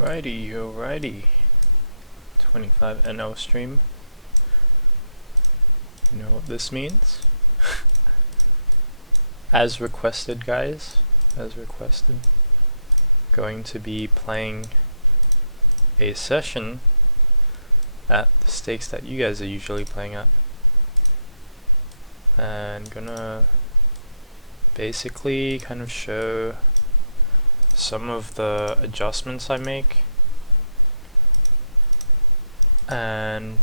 Alrighty. 25 NL stream. You know what this means? As requested, guys. As requested. Going to be playing a session at the stakes that you guys are usually playing at. And gonna basically kind of show some of the adjustments I make, and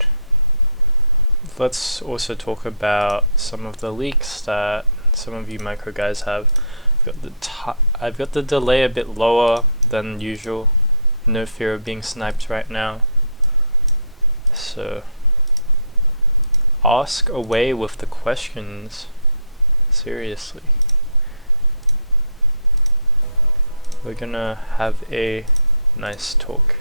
let's also talk about some of the leaks that some of you micro guys have. I've got the delay a bit lower than usual. No fear of being sniped right now. So ask away with the questions. Seriously. We're gonna have a nice talk.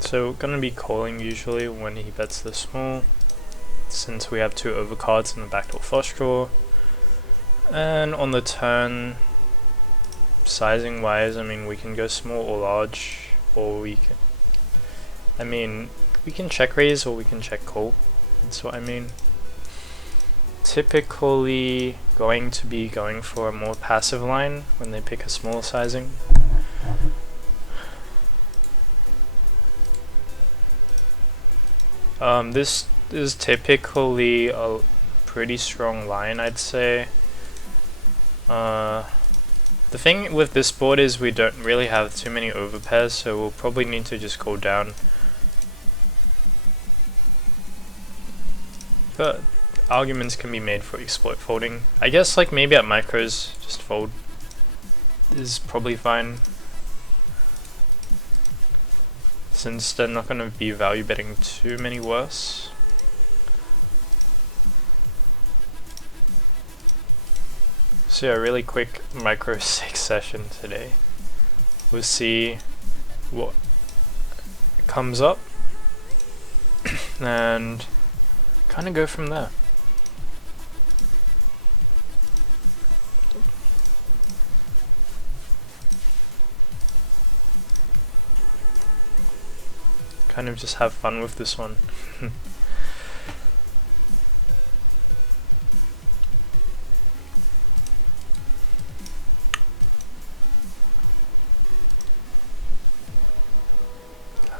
So gonna be calling usually when he bets the small, since we have two overcards in the backdoor flush draw. And on the turn, sizing wise, I mean we can go small or large, or we can check raise or we can check call. That's what I mean. Typically going to be going for a more passive line when they pick a smaller sizing. This is typically a pretty strong line, I'd say. The thing with this board is we don't really have too many overpairs, so we'll probably need to just call down. But arguments can be made for exploit folding. I guess like maybe at micros, just fold is probably fine, since they're not going to be value betting too many worse. So yeah, really quick microstakes session today. We'll see what comes up and kind of go from there. Kind of just have fun with this one.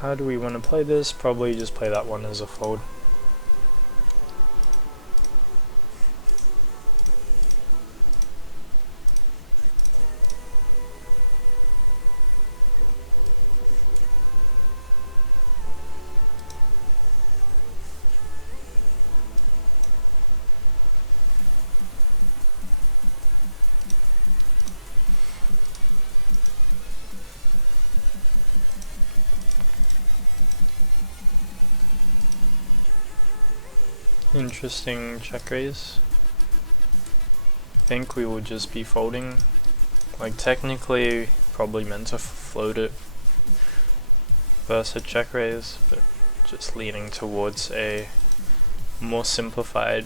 How do we want to play this? Probably just play that one as a fold. Interesting check raise. I think we will just be folding. Like technically probably meant to float it versus a check raise, but just leaning towards a more simplified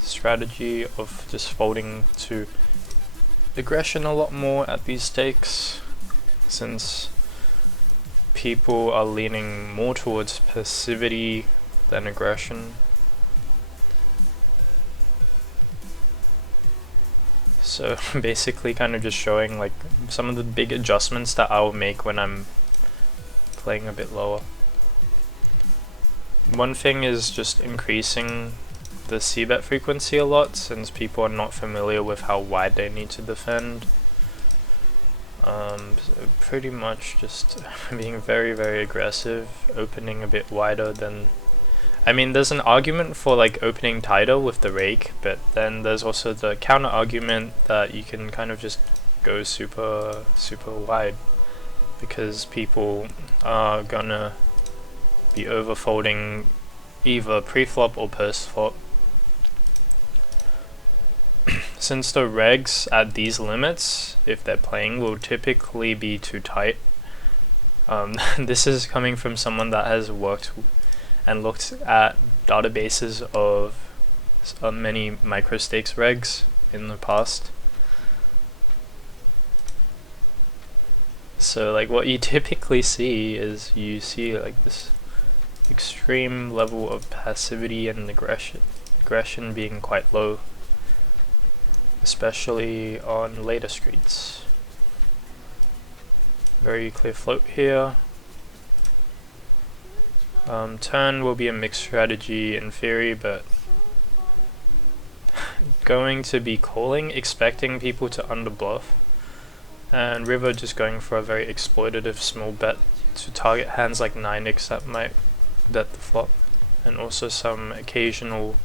strategy of just folding to aggression a lot more at these stakes, since people are leaning more towards passivity than aggression. So basically kind of just showing like some of the big adjustments that I'll make when I'm playing a bit lower. One thing is just increasing the c-bet frequency a lot, since people are not familiar with how wide they need to defend. So pretty much just being very aggressive, opening a bit wider than... I mean, there's an argument for like opening tighter with the rake, but then there's also the counter argument that you can kind of just go super wide, because people are gonna be overfolding either pre-flop or post-flop. Since the regs at these limits, if they're playing, will typically be too tight. This is coming from someone that has worked and looked at databases of many microstakes regs in the past. So like what you typically see is you see like this extreme level of passivity and aggression being quite low, especially on later streets. Very clear float here. Turn will be a mixed strategy in theory, but going to be calling, expecting people to underbluff, and river just going for a very exploitative small bet to target hands like 9x that might bet the flop, and also some occasional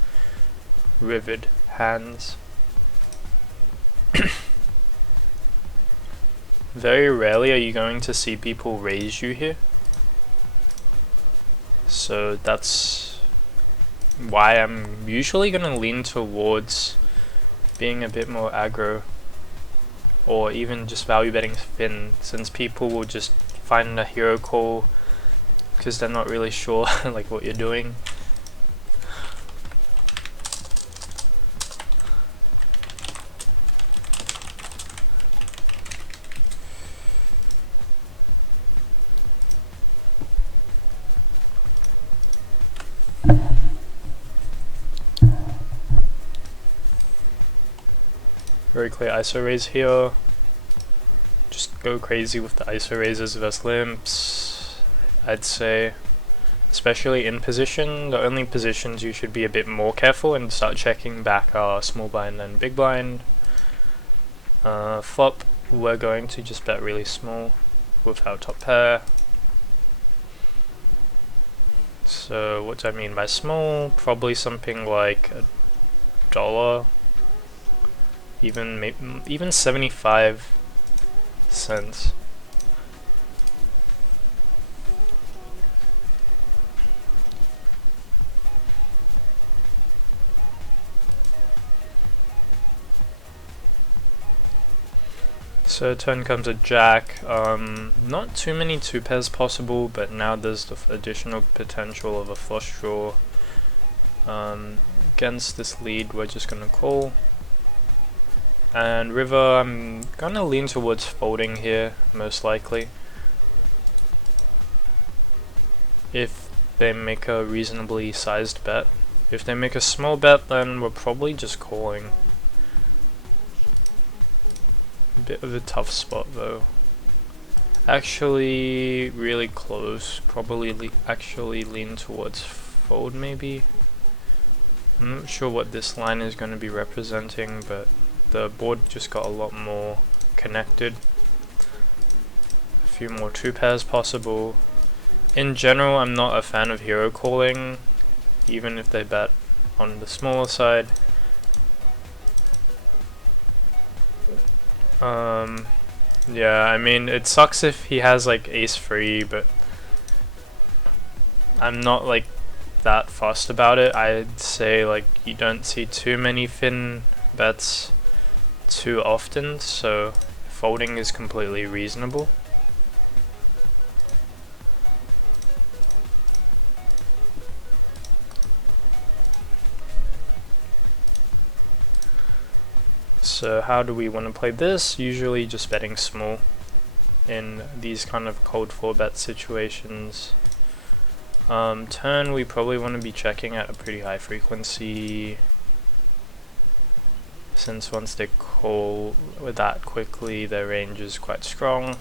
rivered hands. Very rarely are you going to see people raise you here, so that's why I'm usually going to lean towards being a bit more aggro, or even just value betting thin, since people will just find a hero call because they're not really sure like what you're doing. Very clear ISO raise here. Just go crazy with the ISO raises versus limps, I'd say. Especially in position, the only positions you should be a bit more careful and start checking back are small blind and big blind. Flop, we're going to just bet really small with our top pair. So what do I mean by small? Probably something like $1, even 75 cents. So turn comes a jack. Not too many two pairs possible, but now there's the additional potential of a flush draw. Against this lead, we're just gonna call. And river, I'm gonna lean towards folding here, most likely. If they make a reasonably sized bet. If they make a small bet, then we're probably just calling. Bit of a tough spot though. Actually, really close. Probably actually lean towards fold maybe. I'm not sure what this line is going to be representing, but the board just got a lot more connected. A few more two pairs possible. In general, I'm not a fan of hero calling, even if they bet on the smaller side. Yeah, I mean, it sucks if he has like ace free, but I'm not like that fussed about it. I'd say like you don't see too many thin bets too often, so folding is completely reasonable. So how do we want to play this? Usually just betting small in these kind of cold 4-bet situations. Turn, we probably want to be checking at a pretty high frequency, since once they call that quickly, their range is quite strong.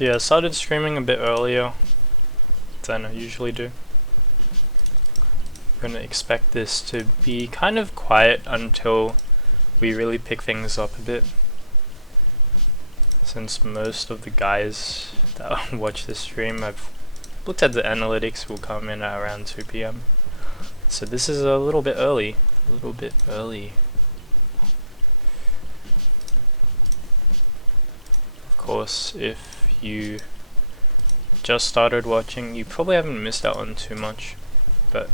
So yeah, I started streaming a bit earlier than I usually do. I'm gonna expect this to be kind of quiet until we really pick things up a bit, since most of the guys that watch this stream, I've looked at the analytics, will come in at around 2 PM. So this is a little bit early. Of course, if you just started watching, you probably haven't missed out on too much, but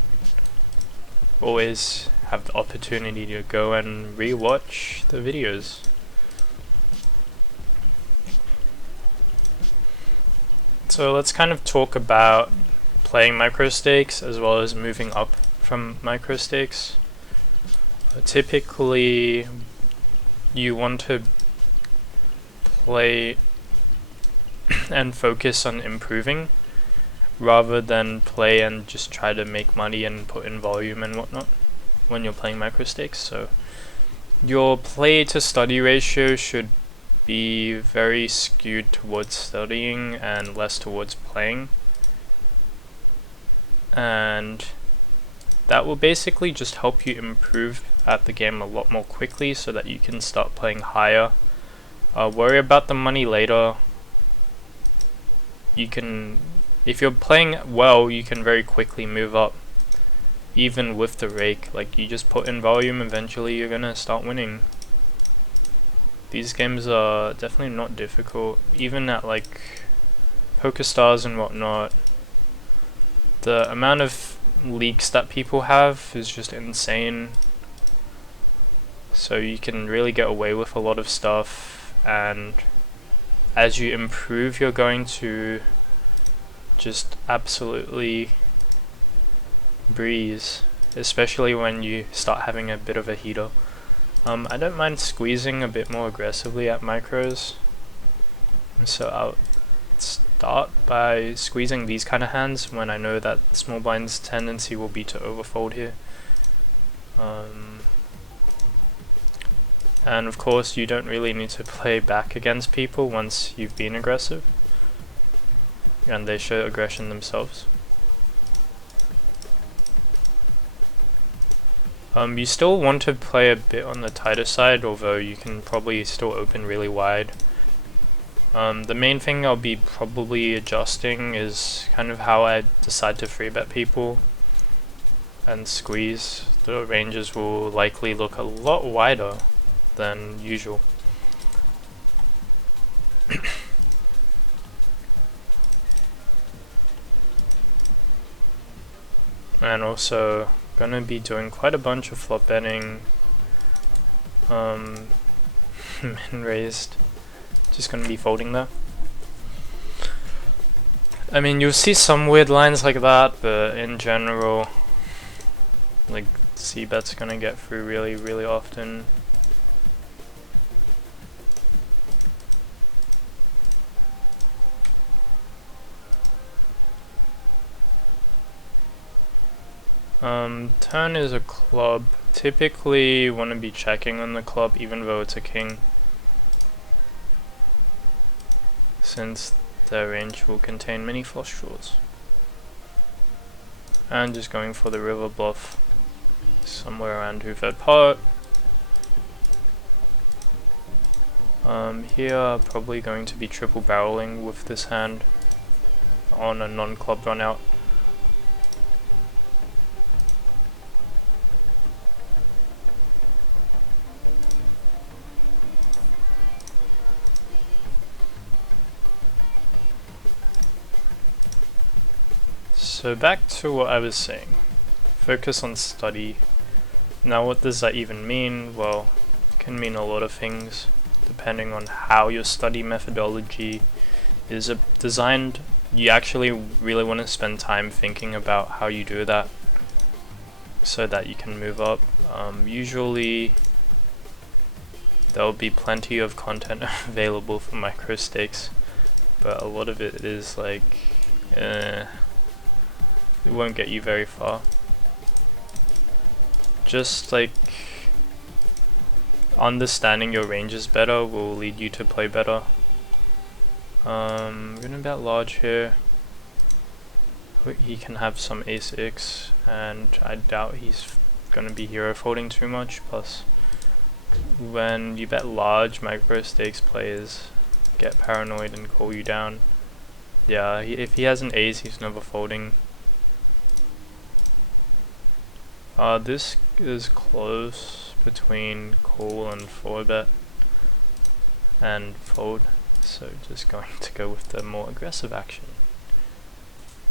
always have the opportunity to go and re-watch the videos. So let's kind of talk about playing microstakes as well as moving up from microstakes. Typically you want to play and focus on improving rather than play and just try to make money and put in volume and whatnot when you're playing microstakes. So your play to study ratio should be very skewed towards studying and less towards playing, and that will basically just help you improve at the game a lot more quickly so that you can start playing higher. Worry about the money later. You can, if you're playing well, you can very quickly move up even with the rake. Like, you just put in volume, eventually you're gonna start winning. These games are definitely not difficult, even at like PokerStars and whatnot. The amount of leaks that people have is just insane, so you can really get away with a lot of stuff, and as you improve you're going to just absolutely breeze, especially when you start having a bit of a heater. I don't mind squeezing a bit more aggressively at micros, so I'll start by squeezing these kind of hands when I know that small blind's tendency will be to overfold here. And of course you don't really need to play back against people once you've been aggressive and they show aggression themselves. You still want to play a bit on the tighter side, although you can probably still open really wide. The main thing I'll be probably adjusting is kind of how I decide to free bet people and squeeze. The ranges will likely look a lot wider than usual. And also gonna be doing quite a bunch of flop betting, min raised, just gonna be folding there. I mean, you'll see some weird lines like that, but in general, like, c-bet's gonna get through really often. Turn is a club. Typically you want to be checking on the club even though it's a king, since the range will contain many flush draws. And just going for the river bluff somewhere around 2/3 pot. Here probably going to be triple barreling with this hand on a non-club run out. So back to what I was saying, focus on study. Now what does that even mean? Well, it can mean a lot of things depending on how your study methodology is designed. You actually really want to spend time thinking about how you do that so that you can move up. Usually there'll be plenty of content available for microstakes, but a lot of it is like, it won't get you very far. Just like understanding your ranges better will lead you to play better. We're gonna bet large here. He can have some ace-x, and I doubt he's gonna be hero folding too much. Plus, when you bet large, microstakes players get paranoid and call you down. Yeah, if he has an ace, he's never folding. This is close between call and 4-bet and fold, so just going to go with the more aggressive action.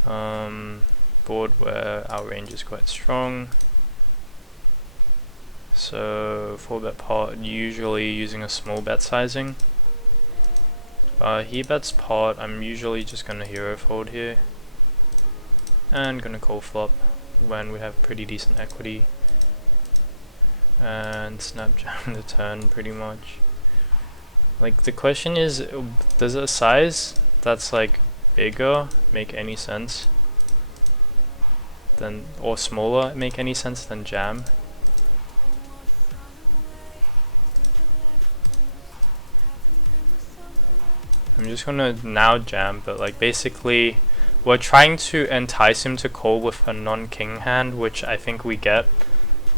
Board where our range is quite strong, so 4-bet pot, usually using a small bet sizing. He bets pot, I'm usually just gonna hero fold here and gonna call flop when we have pretty decent equity and snap jam the turn pretty much. Like, the question is, does a size that's like bigger make any sense than, or smaller make any sense than jam? I'm just gonna now jam, but like basically we're trying to entice him to call with a non-king hand, which I think we get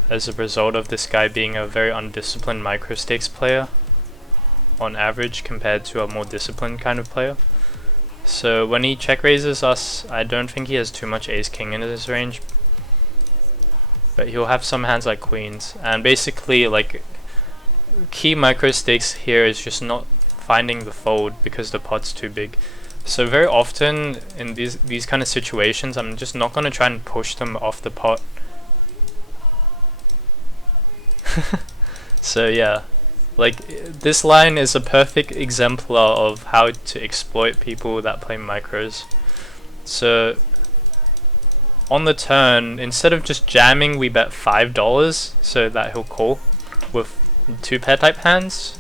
as a result of this guy being a very undisciplined microstakes player on average compared to a more disciplined kind of player. So when he check raises us, I don't think he has too much ace-king in his range, but he'll have some hands like queens, and basically like key microstakes here is just not finding the fold because the pot's too big. So very often in these kind of situations, I'm just not going to try and push them off the pot. So yeah, like this line is a perfect exemplar of how to exploit people that play micros. So on the turn, instead of just jamming, we bet $5 so that he'll call with 2-pair type hands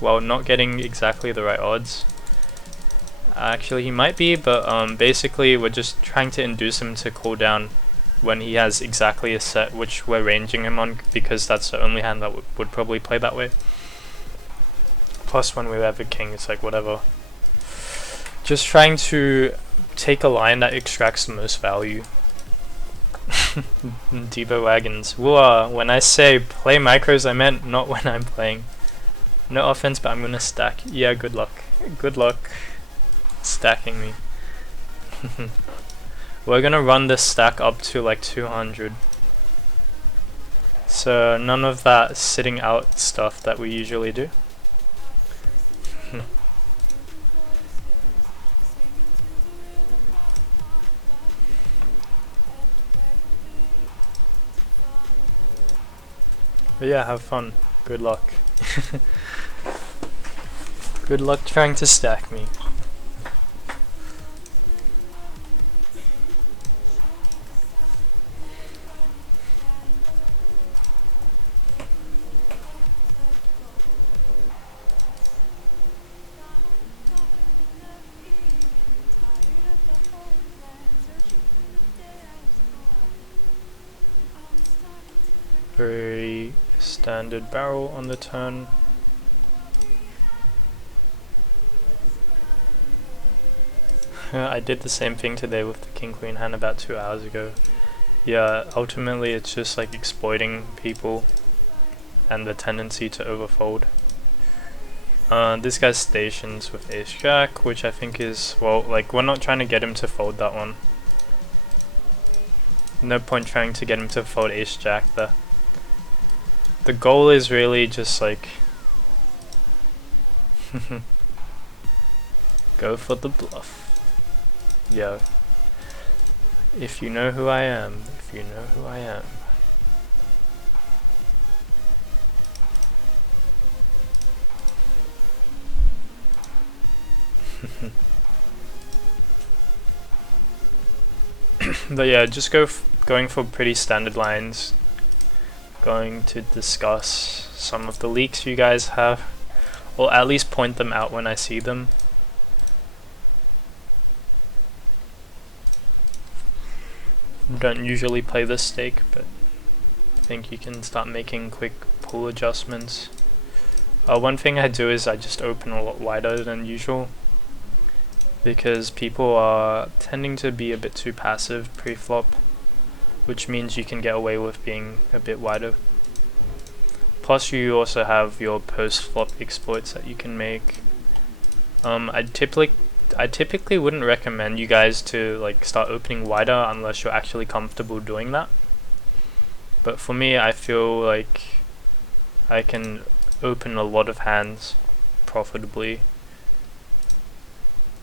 while not getting exactly the right odds. Actually, he might be, but basically we're just trying to induce him to call down when he has exactly a set which we're ranging him on, because that's the only hand that would probably play that way. Plus when we have a king, it's like whatever. Just trying to take a line that extracts the most value. Debo wagons. Whoa, when I say play micros, I meant not when I'm playing. No offense, but I'm gonna stack. Yeah, good luck. Good luck stacking me. We're gonna run this stack up to like 200. So none of that sitting out stuff that we usually do. But yeah, have fun. Good luck. Good luck trying to stack me. Very standard barrel on the turn. I did the same thing today with the king queen hand about 2 hours ago. Yeah, ultimately it's just like exploiting people and the tendency to overfold. This guy's stations with ace jack, which I think is, well, like we're not trying to get him to fold that one. No point trying to get him to fold ace jack there. The goal is really just like go for the bluff. Yeah. If you know who I am, if you know who I am. But yeah, just going for pretty standard lines. Going to discuss some of the leaks you guys have, or at least point them out when I see them. Don't usually play this stake, but I think you can start making quick pool adjustments. One thing I do is I just open a lot wider than usual, because people are tending to be a bit too passive pre-flop, which means you can get away with being a bit wider. Plus you also have your post-flop exploits that you can make. I typically wouldn't recommend you guys to like start opening wider unless you're actually comfortable doing that. But for me, I feel like I can open a lot of hands profitably,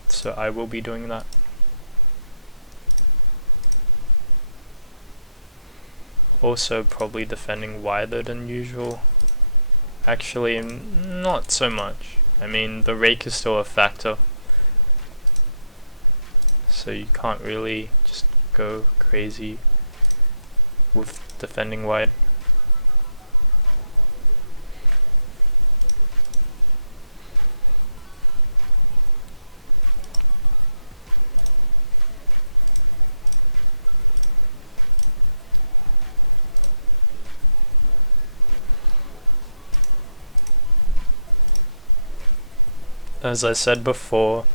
so I will be doing that. Also probably defending wider than usual. Actually, not so much. I mean, the rake is still a factor, so you can't really just go crazy with defending wide. As I said before,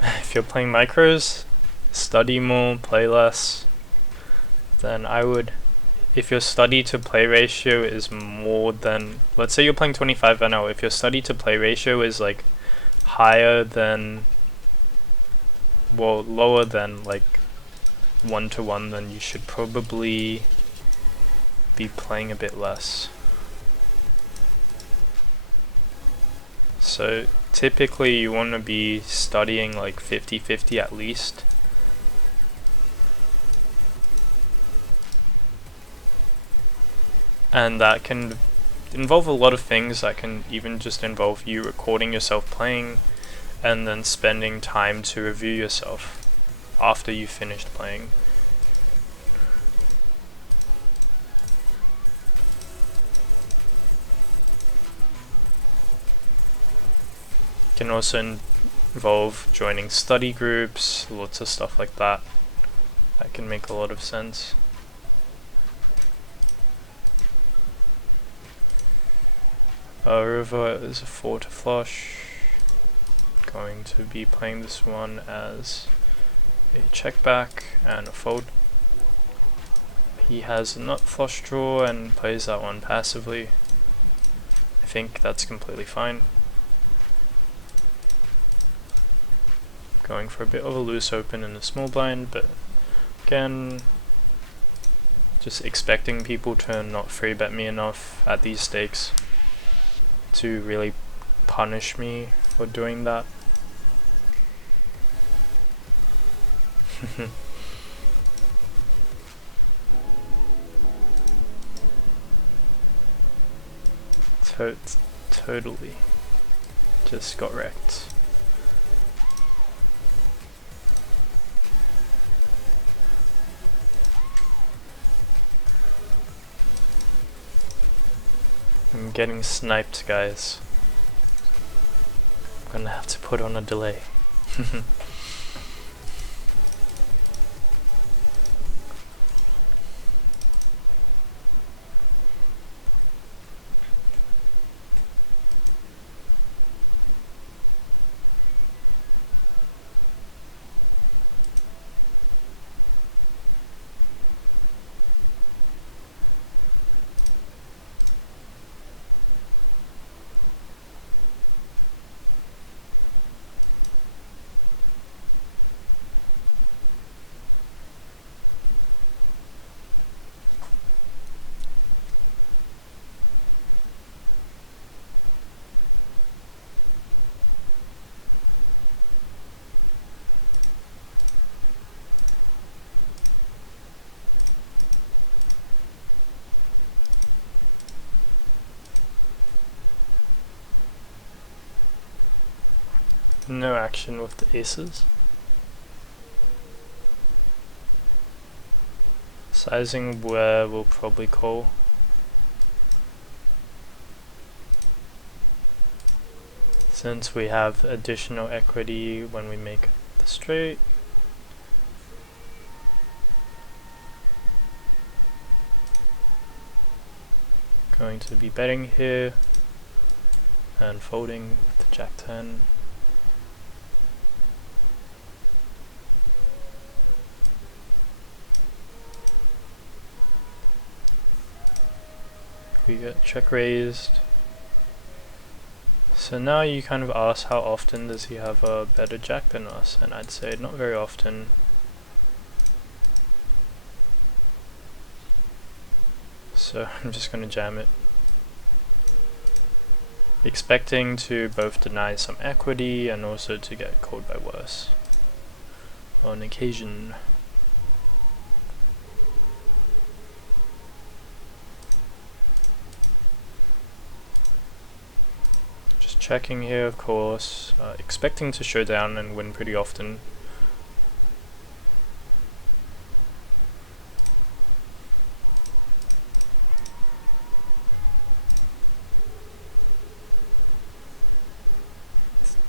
if you're playing micros, study more, play less. Then I would, if your study to play ratio is more than, let's say you're playing 25 NL, if your study to play ratio is like higher than, well, lower than like 1-to-1, then you should probably be playing a bit less. So typically you want to be studying like 50-50 at least. And that can involve a lot of things. That can even just involve you recording yourself playing and then spending time to review yourself after you finished playing. Can also involve joining study groups, lots of stuff like that. That can make a lot of sense. River is a 4 to flush. Going to be playing this one as a check back and a fold. He has a nut flush draw and plays that one passively. I think that's completely fine. Going for a bit of a loose open in the small blind, but again, just expecting people to not free bet me enough at these stakes to really punish me for doing that. Totally just got wrecked. I'm getting sniped, guys. I'm gonna have to put on a delay. No action with the aces. Sizing where we'll probably call. Since we have additional equity when we make the straight. Going to be betting here and folding with the Jack 10. We get check raised. So now you kind of ask how often does he have a better jack than us, and I'd say not very often. So I'm just going to jam it, expecting to both deny some equity and also to get called by worse on occasion. Just checking here, of course, expecting to show down and win pretty often.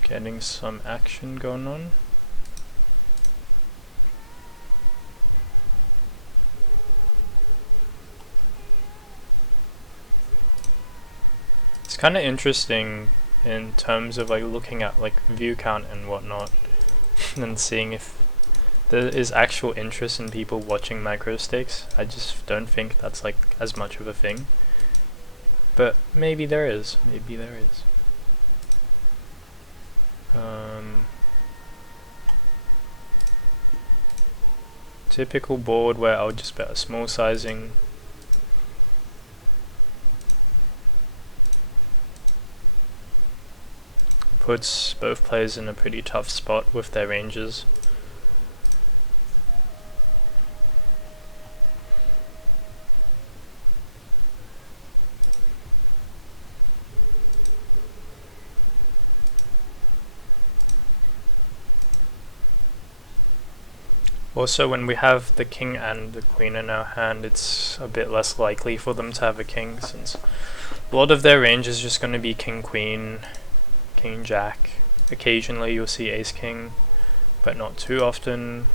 Getting some action going on. It's kind of interesting in terms of like looking at like view count and whatnot and seeing if there is actual interest in people watching microstakes. I just don't think that's like as much of a thing, but maybe there is, maybe there is. Typical board where I'll just bet a small sizing. Puts both players in a pretty tough spot with their ranges. Also, when we have the king and the queen in our hand, it's a bit less likely for them to have a king, since a lot of their range is just going to be king queen, king jack. Occasionally you'll see ace king, but not too often.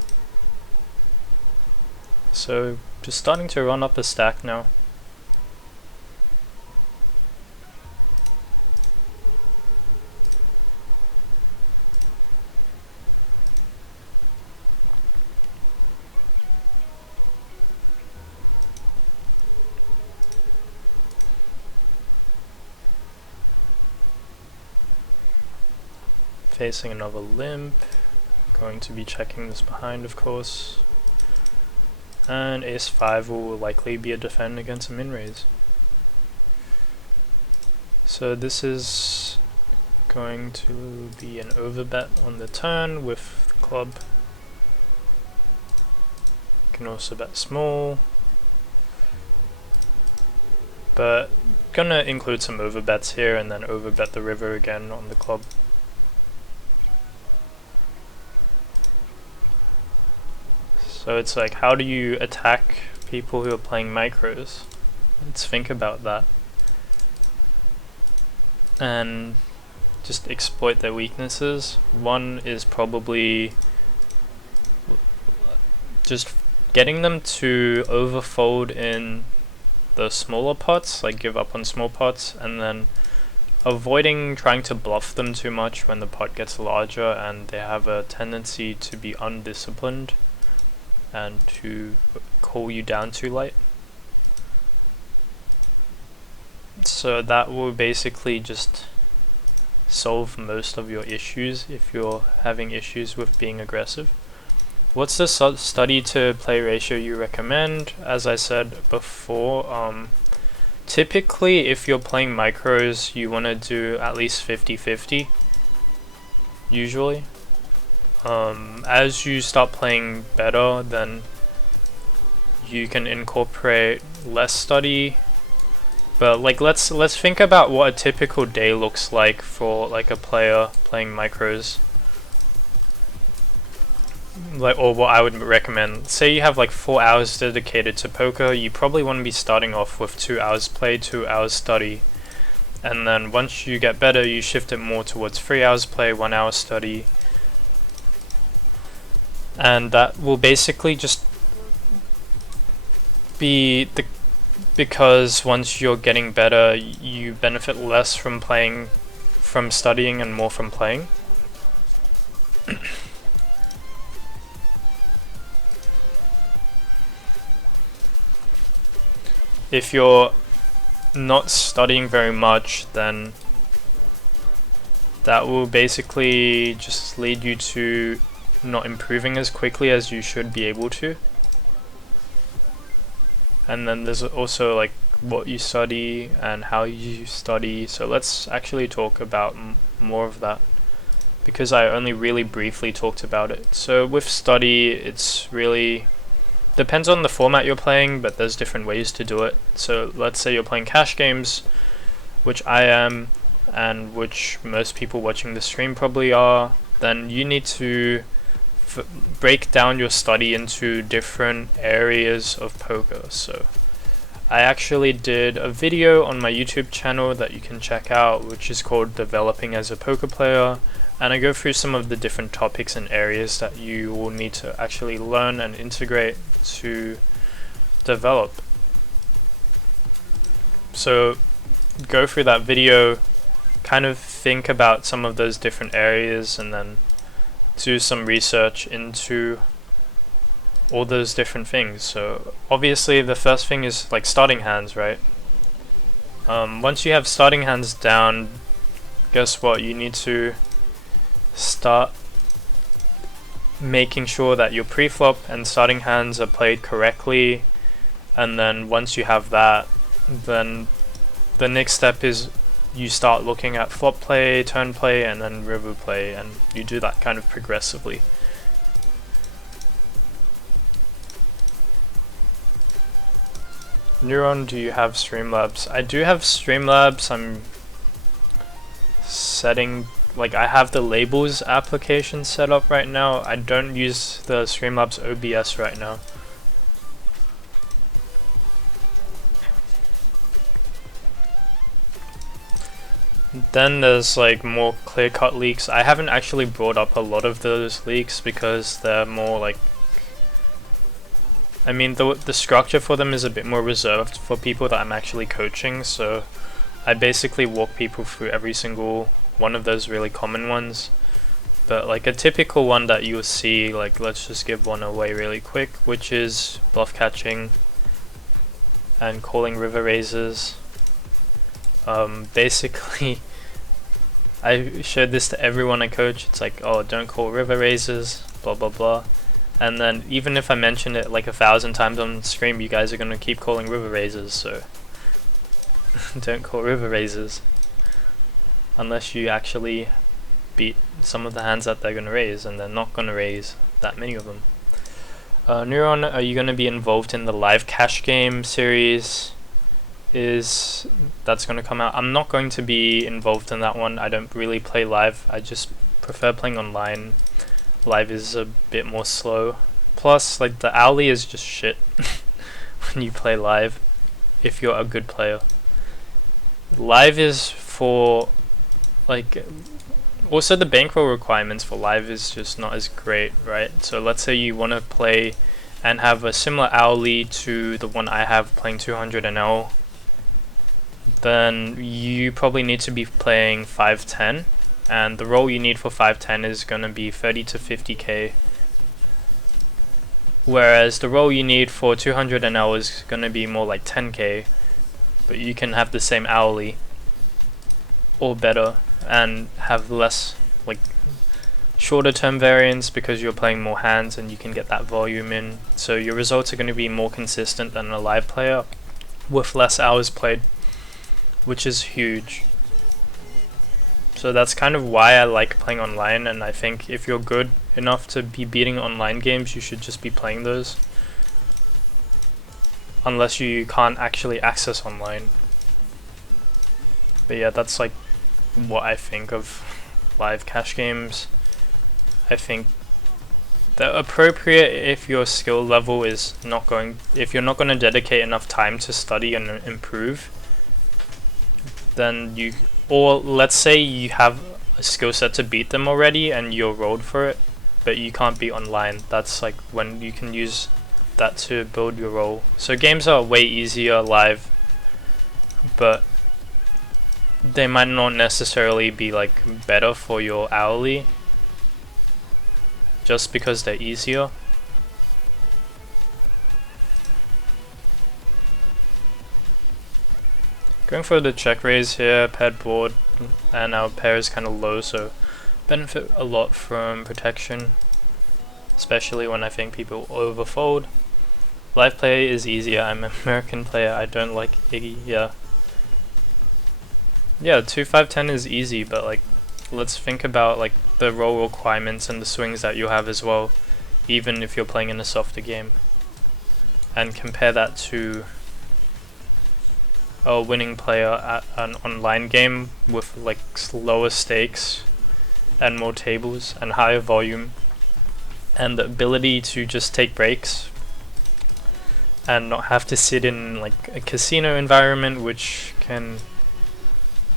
So just starting to run up a stack now. Facing another limp, going to be checking this behind, of course, and ace-5 will likely be a defend against a min-raise. So this is going to be an overbet on the turn with the club. Can also bet small, but gonna include some overbets here and then overbet the river again on the club. So it's like, how do you attack people who are playing micros? Let's think about that. And just exploit their weaknesses. One is probably just getting them to overfold in the smaller pots, like give up on small pots, and then avoiding trying to bluff them too much when the pot gets larger and they have a tendency to be undisciplined and to call you down too late. So that will basically just solve most of your issues if you're having issues with being aggressive. What's the study to play ratio you recommend? As I said before, typically if you're playing micros you want to do at least 50-50 usually. As you start playing better, then you can incorporate less study. But like let's think about what a typical day looks like for like a player playing micros. Like, or what I would recommend. Say you have like 4 hours dedicated to poker, you probably want to be starting off with 2 hours play, 2 hours study. And then once you get better, you shift it more towards 3 hours play, 1 hour study. And that will basically just be the, because once you're getting better, you benefit less from studying and more from playing. If you're not studying very much, then that will basically just lead you to not improving as quickly as you should be able to. And then there's also like what you study and how you study. So let's actually talk about more of that, because I only really briefly talked about it. So with study, it's really depends on the format you're playing, but there's different ways to do it. So let's say you're playing cash games, which I am, and which most people watching the stream probably are. Then you need to break down your study into different areas of poker. So I actually did a video on my YouTube channel that you can check out, which is called Developing as a Poker Player, and I go through some of the different topics and areas that you will need to actually learn and integrate to develop. So go through that video, kind of think about some of those different areas, and then do some research into all those different things. So obviously the first thing is like starting hands, right? Once you have starting hands down, guess what? You need to start making sure that your pre-flop and starting hands are played correctly, and then once you have that, then the next step is you start looking at flop play, turn play, and then river play, and you do that kind of progressively. Neuron, do you have Streamlabs? I do have Streamlabs. I'm setting, like, I have the labels application set up right now. I don't use the Streamlabs OBS right now. Then there's like more clear-cut leaks. I haven't actually brought up a lot of those leaks because they're more like, I mean, the structure for them is a bit more reserved for people that I'm actually coaching, so I basically walk people through every single one of those really common ones. But like a typical one that you'll see, like, let's just give one away really quick, which is bluff catching and calling river raises. Basically, I showed this to everyone I coach. It's like, oh, don't call river raises, blah blah blah. And then even if I mention it like 1,000 times on stream, you guys are gonna keep calling river raises, so don't call river raises unless you actually beat some of the hands that they're gonna raise, and they're not gonna raise that many of them. Neuron, are you gonna be involved in the live cash game series? That's going to come out? I'm not going to be involved in that one. I don't really play live. I just prefer playing online. Live is a bit more slow. Plus, like, the owlie is just shit when you play live, if you're a good player. Live is for, like, also the bankroll requirements for live is just not as great, right? So let's say you want to play and have a similar owlie to the one I have playing 200 NL, then you probably need to be playing 510, and the roll you need for 510 is going to be 30 to 50k, whereas the roll you need for 200 NL is going to be more like 10k, but you can have the same owlie or better and have less, like, shorter term variance because you're playing more hands and you can get that volume in, so your results are going to be more consistent than a live player with less hours played, which is huge. So that's kind of why I like playing online, and I think if you're good enough to be beating online games, you should just be playing those, unless you can't actually access online. But yeah, that's like what I think of live cash games. I think they're appropriate if your skill level is not going, if you're not going to dedicate enough time to study and improve, then you, or let's say you have a skill set to beat them already and you're rolled for it, but you can't beat online. That's like when you can use that to build your roll. So games are way easier live, but they might not necessarily be like better for your owlie just because they're easier. Going for the check raise here, paired board, and our pair is kind of low, so benefit a lot from protection, especially when I think people overfold. Live play is easier. I'm an American player. I don't like Iggy. Yeah. 2-5-10 is easy, but like, let's think about like the roll requirements and the swings that you have as well, even if you're playing in a softer game, and compare that to a winning player at an online game with like lower stakes and more tables and higher volume, and the ability to just take breaks and not have to sit in like a casino environment, which can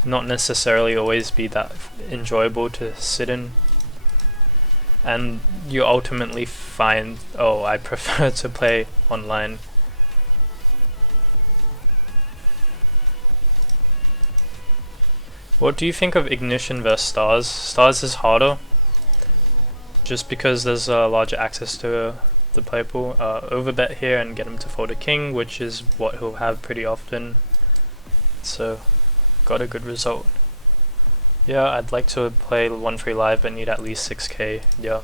not necessarily always be that enjoyable to sit in. And you ultimately find, oh, I prefer to play online. What do you think of Ignition versus Stars? Stars is harder, just because there's larger access to the player pool. Overbet here and get him to fold a king, which is what he'll have pretty often. So, got a good result. Yeah, I'd like to play 1-3 live, but need at least 6k. Yeah.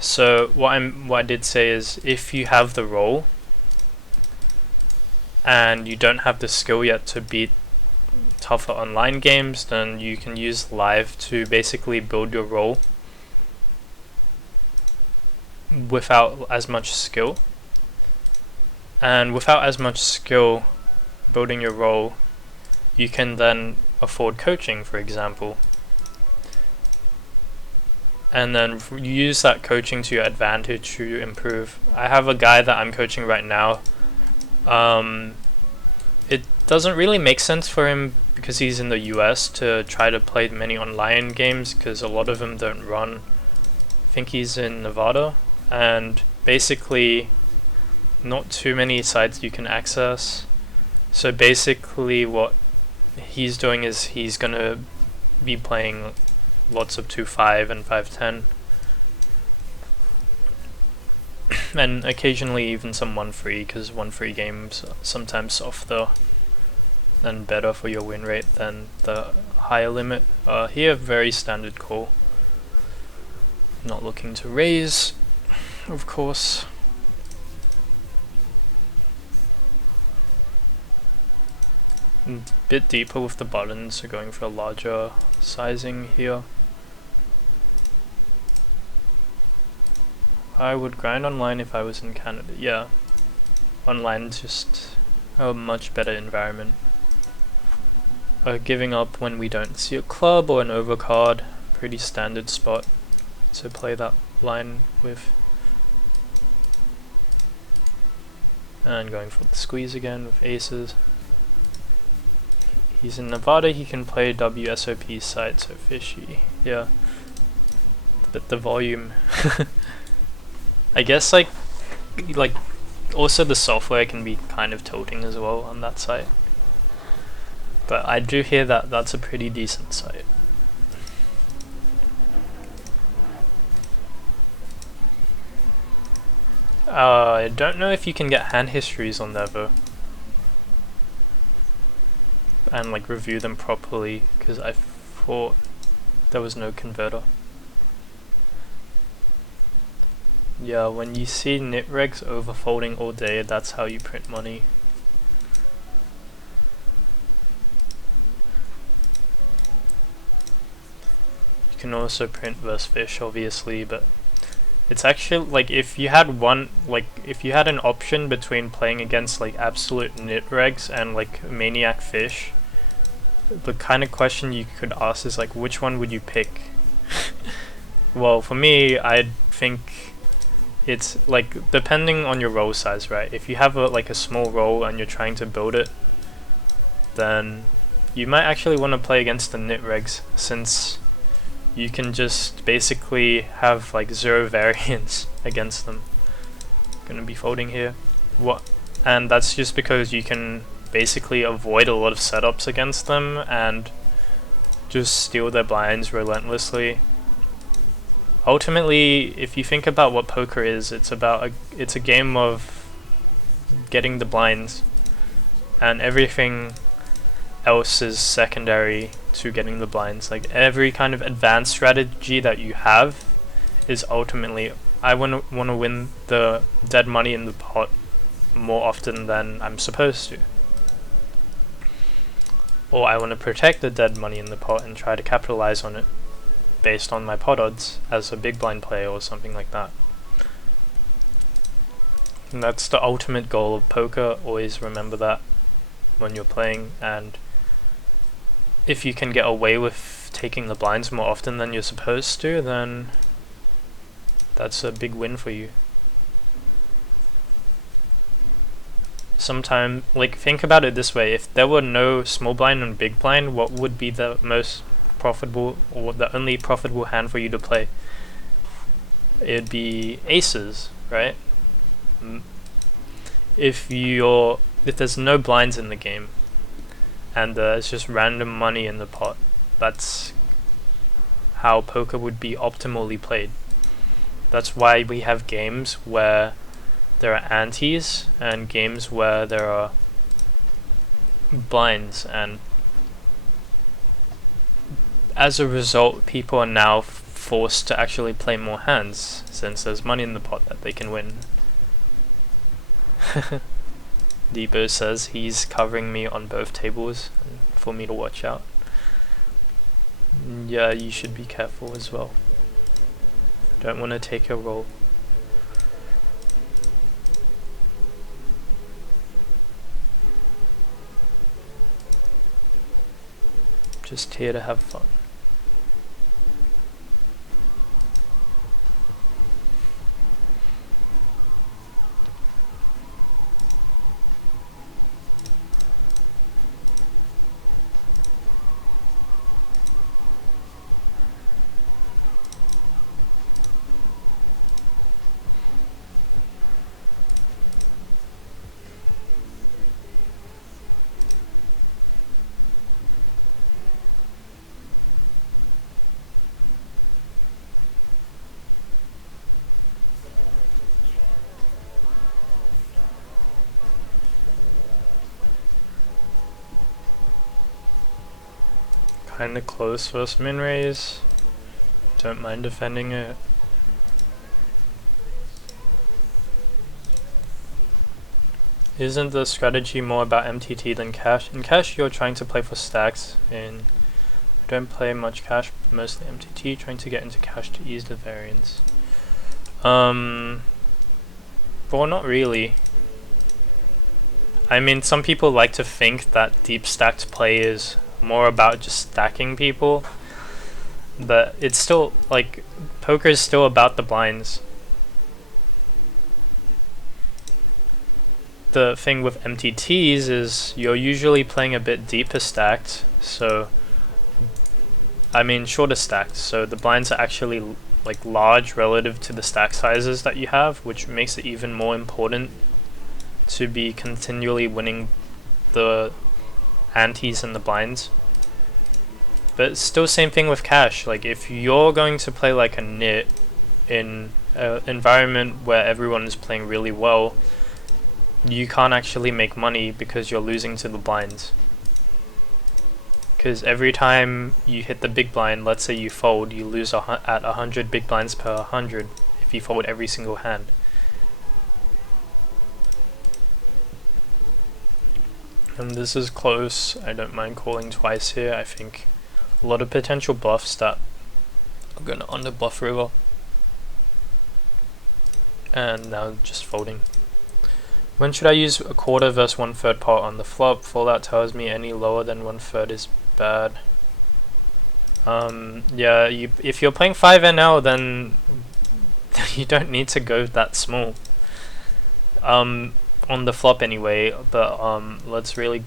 So what I did say is, if you have the roll and you don't have the skill yet to beat tougher online games, then you can use live to basically build your roll without as much skill. And without as much skill building your roll, you can then afford coaching, for example, and then you use that coaching to your advantage to improve. I have a guy that I'm coaching right now. It doesn't really make sense for him, because he's in the US, to try to play many online games, because a lot of them don't run. I think he's in Nevada, and basically not too many sites you can access. So basically what he's doing is he's gonna be playing lots of 2-5 and 5-10, and occasionally even some 1-3, because 1-3 games are sometimes softer and better for your win rate than the higher limit. Here, very standard call. Not looking to raise, of course. Bit deeper with the buttons, so going for a larger sizing here. I would grind online if I was in Canada. Yeah, online just a much better environment. Giving up when we don't see a club or an overcard, pretty standard spot to play that line with. And going for the squeeze again with aces. He's in Nevada, he can play WSOP side, so fishy. Yeah. But the volume. I guess like also the software can be kind of tilting as well on that site. But I do hear that that's a pretty decent site. I don't know if you can get hand histories on there though, and like review them properly, because I thought there was no converter. Yeah, when you see nit regs overfolding all day, that's how you print money. You can also print versus fish, obviously, but it's actually like if you had an option between playing against like absolute nit regs and like maniac fish, the kind of question you could ask is like, which one would you pick? Well, for me, I think it's like depending on your roll size, right? If you have a small roll and you're trying to build it, then you might actually want to play against the nit regs, since you can just basically have like 0 variance against them. Gonna be folding here. And that's just because you can basically avoid a lot of setups against them and just steal their blinds relentlessly. Ultimately, if you think about what poker is, it's a game of getting the blinds, and everything else is secondary to getting the blinds. Like every kind of advanced strategy that you have is ultimately, I want to win the dead money in the pot more often than I'm supposed to. Or I want to protect the dead money in the pot and try to capitalize on it based on my pot odds as a big blind player or something like that. And that's the ultimate goal of poker. Always remember that when you're playing, and if you can get away with taking the blinds more often than you're supposed to, then that's a big win for you. Sometimes, like, think about it this way: if there were no small blind and big blind, what would be the most profitable, or the only profitable hand for you to play? It'd be aces, right? If there's no blinds in the game and it's just random money in the pot, that's how poker would be optimally played. That's why we have games where there are antes and games where there are blinds, and as a result people are now forced to actually play more hands since there's money in the pot that they can win. Debo says he's covering me on both tables for me to watch out. Yeah, you should be careful as well. Don't want to take your role. Just here to have fun. Kinda close first min raise. Don't mind defending it. Isn't the strategy more about MTT than cash? In cash you're trying to play for stacks, and I don't play much cash, mostly MTT, trying to get into cash to ease the variance. Well, not really. I mean, some people like to think that deep stacked play is more about just stacking people, but it's still, like, poker is still about the blinds. The thing with MTTs is you're usually playing a bit deeper stacked, so I mean shorter stacked, so the blinds are actually like large relative to the stack sizes that you have, which makes it even more important to be continually winning the antes and the blinds. But it's still same thing with cash. Like if you're going to play like a nit in an environment where everyone is playing really well, you can't actually make money because you're losing to the blinds. Because every time you hit the big blind, let's say you fold, you lose at 100 big blinds per 100 if you fold every single hand. And this is close. I don't mind calling twice here. I think a lot of potential bluffs that are going to under bluff river. And now just folding. When should I use a quarter versus 1/3 pot on the flop? Fallout tells me any lower than 1/3 is bad. Yeah, if you're playing 5NL, then you don't need to go that small. On the flop anyway, but let's really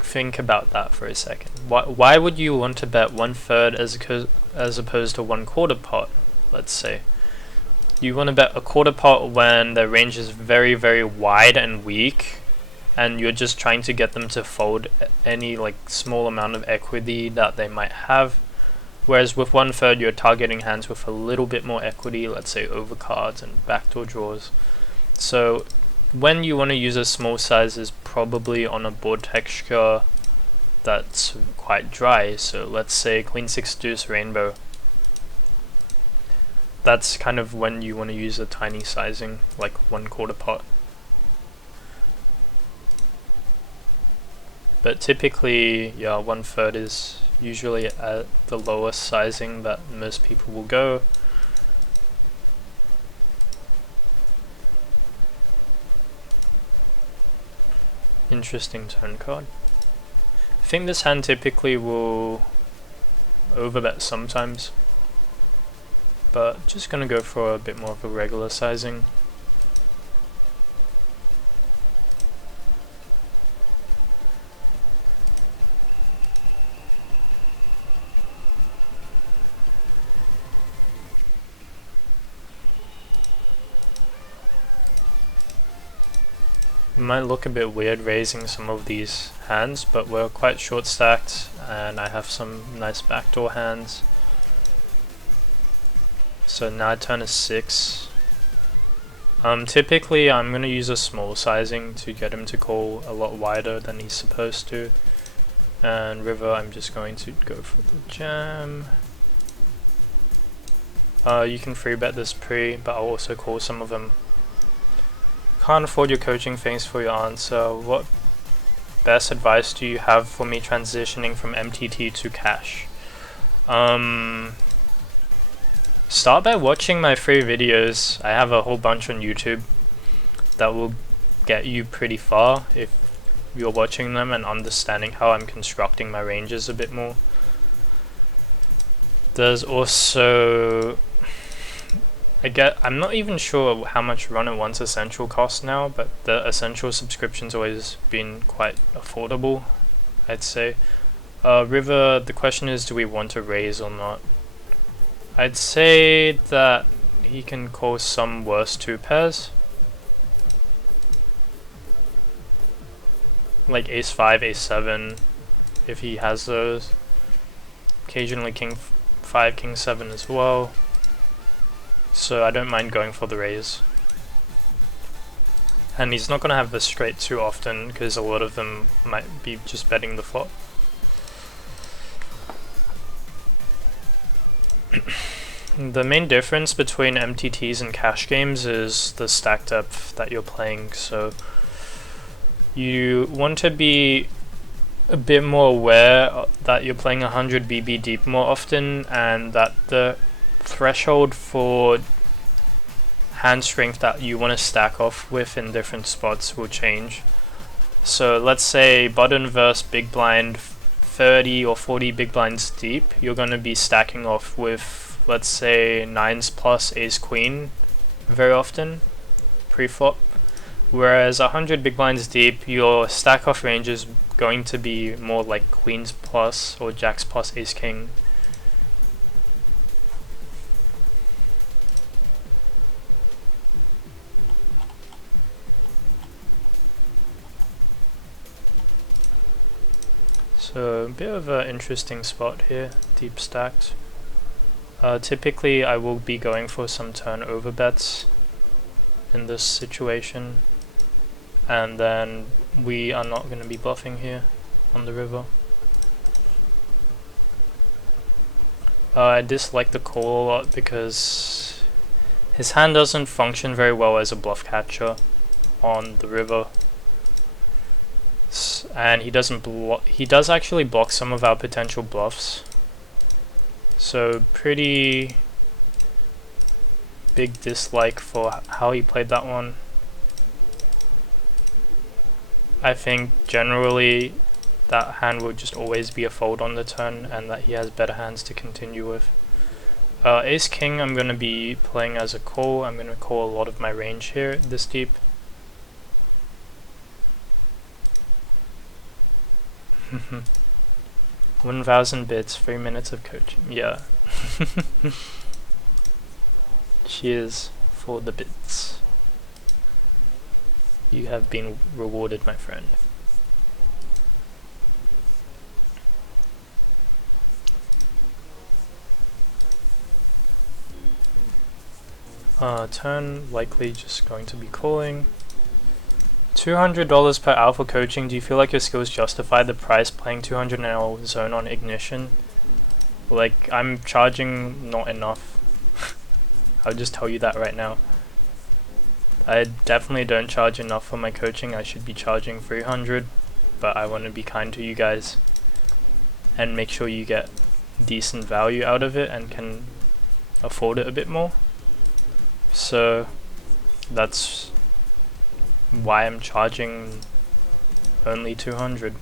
think about that for a second. Why would you want to bet 1/3 as opposed to 1/4 pot, let's say? You want to bet a quarter pot when the range is very, very wide and weak, and you're just trying to get them to fold any like small amount of equity that they might have. Whereas with 1/3, you're targeting hands with a little bit more equity, let's say overcards and backdoor draws. So when you want to use a small size is probably on a board texture that's quite dry. So let's say Queen 6 Deuce Rainbow. That's kind of when you want to use a tiny sizing, like 1/4 pot. But typically, yeah, 1/3 is usually at the lowest sizing that most people will go. Interesting turn card. I think this hand typically will overbet sometimes, but just gonna go for a bit more of a regular sizing. Might look a bit weird raising some of these hands, but we're quite short stacked and I have some nice backdoor hands. So now turn is 6. Typically I'm going to use a small sizing to get him to call a lot wider than he's supposed to. And river, I'm just going to go for the jam. You can free bet this pre, but I'll also call some of them. Can't afford your coaching, thanks for your answer. What best advice do you have for me transitioning from MTT to cash? Start by watching my free videos. I have a whole bunch on YouTube that will get you pretty far if you're watching them and understanding how I'm constructing my ranges a bit more. There's also, I'm not even sure how much Run It Once Essential costs now, but the Essential subscription's always been quite affordable, I'd say. River, the question is, do we want to raise or not? I'd say that he can call some worse 2 pairs. Like Ace 5, Ace 7, if he has those. Occasionally King 5, King 7 as well. So I don't mind going for the raise. And he's not going to have the straight too often because a lot of them might be just betting the flop. The main difference between MTTs and cash games is the stack depth that you're playing. So you want to be a bit more aware that you're playing 100 BB deep more often, and that the threshold for hand strength that you want to stack off with in different spots will change. So let's say button versus big blind 30 or 40 big blinds deep, you're going to be stacking off with, let's say, 9s plus ace queen very often pre-flop, whereas 100 big blinds deep, your stack off range is going to be more like queens plus or jacks plus ace king. So a bit of an interesting spot here, deep stacked. Typically I will be going for some turn over bets in this situation, and then we are not going to be bluffing here on the river. I dislike the call a lot because his hand doesn't function very well as a bluff catcher on the river. And he does actually block some of our potential bluffs. So pretty big dislike for how he played that one. I think generally that hand will just always be a fold on the turn, and that he has better hands to continue with. Ace King I'm going to be playing as a call. I'm going to call a lot of my range here this deep. Mhm. 1,000 bits, 3 minutes of coaching. Yeah. Cheers for the bits. You have been rewarded, my friend. Turn likely just going to be calling. $200 per hour for coaching. Do you feel like your skills justify the price playing 200 an hour zone on Ignition? Like, I'm charging not enough. I'll just tell you that right now. I definitely don't charge enough for my coaching. I should be charging 300, but I want to be kind to you guys and make sure you get decent value out of it and can afford it a bit more. So that's why I'm charging only 200.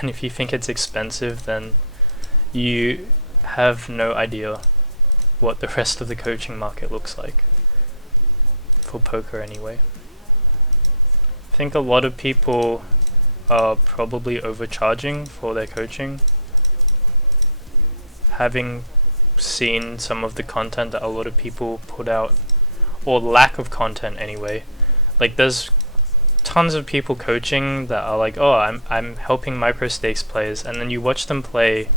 And if you think it's expensive, then you have no idea what the rest of the coaching market looks like. For poker anyway. I think a lot of people are probably overcharging for their coaching. Having seen some of the content that a lot of people put out, or lack of content anyway. Like, there's tons of people coaching that are like, oh, I'm helping microstakes players, and then you watch them play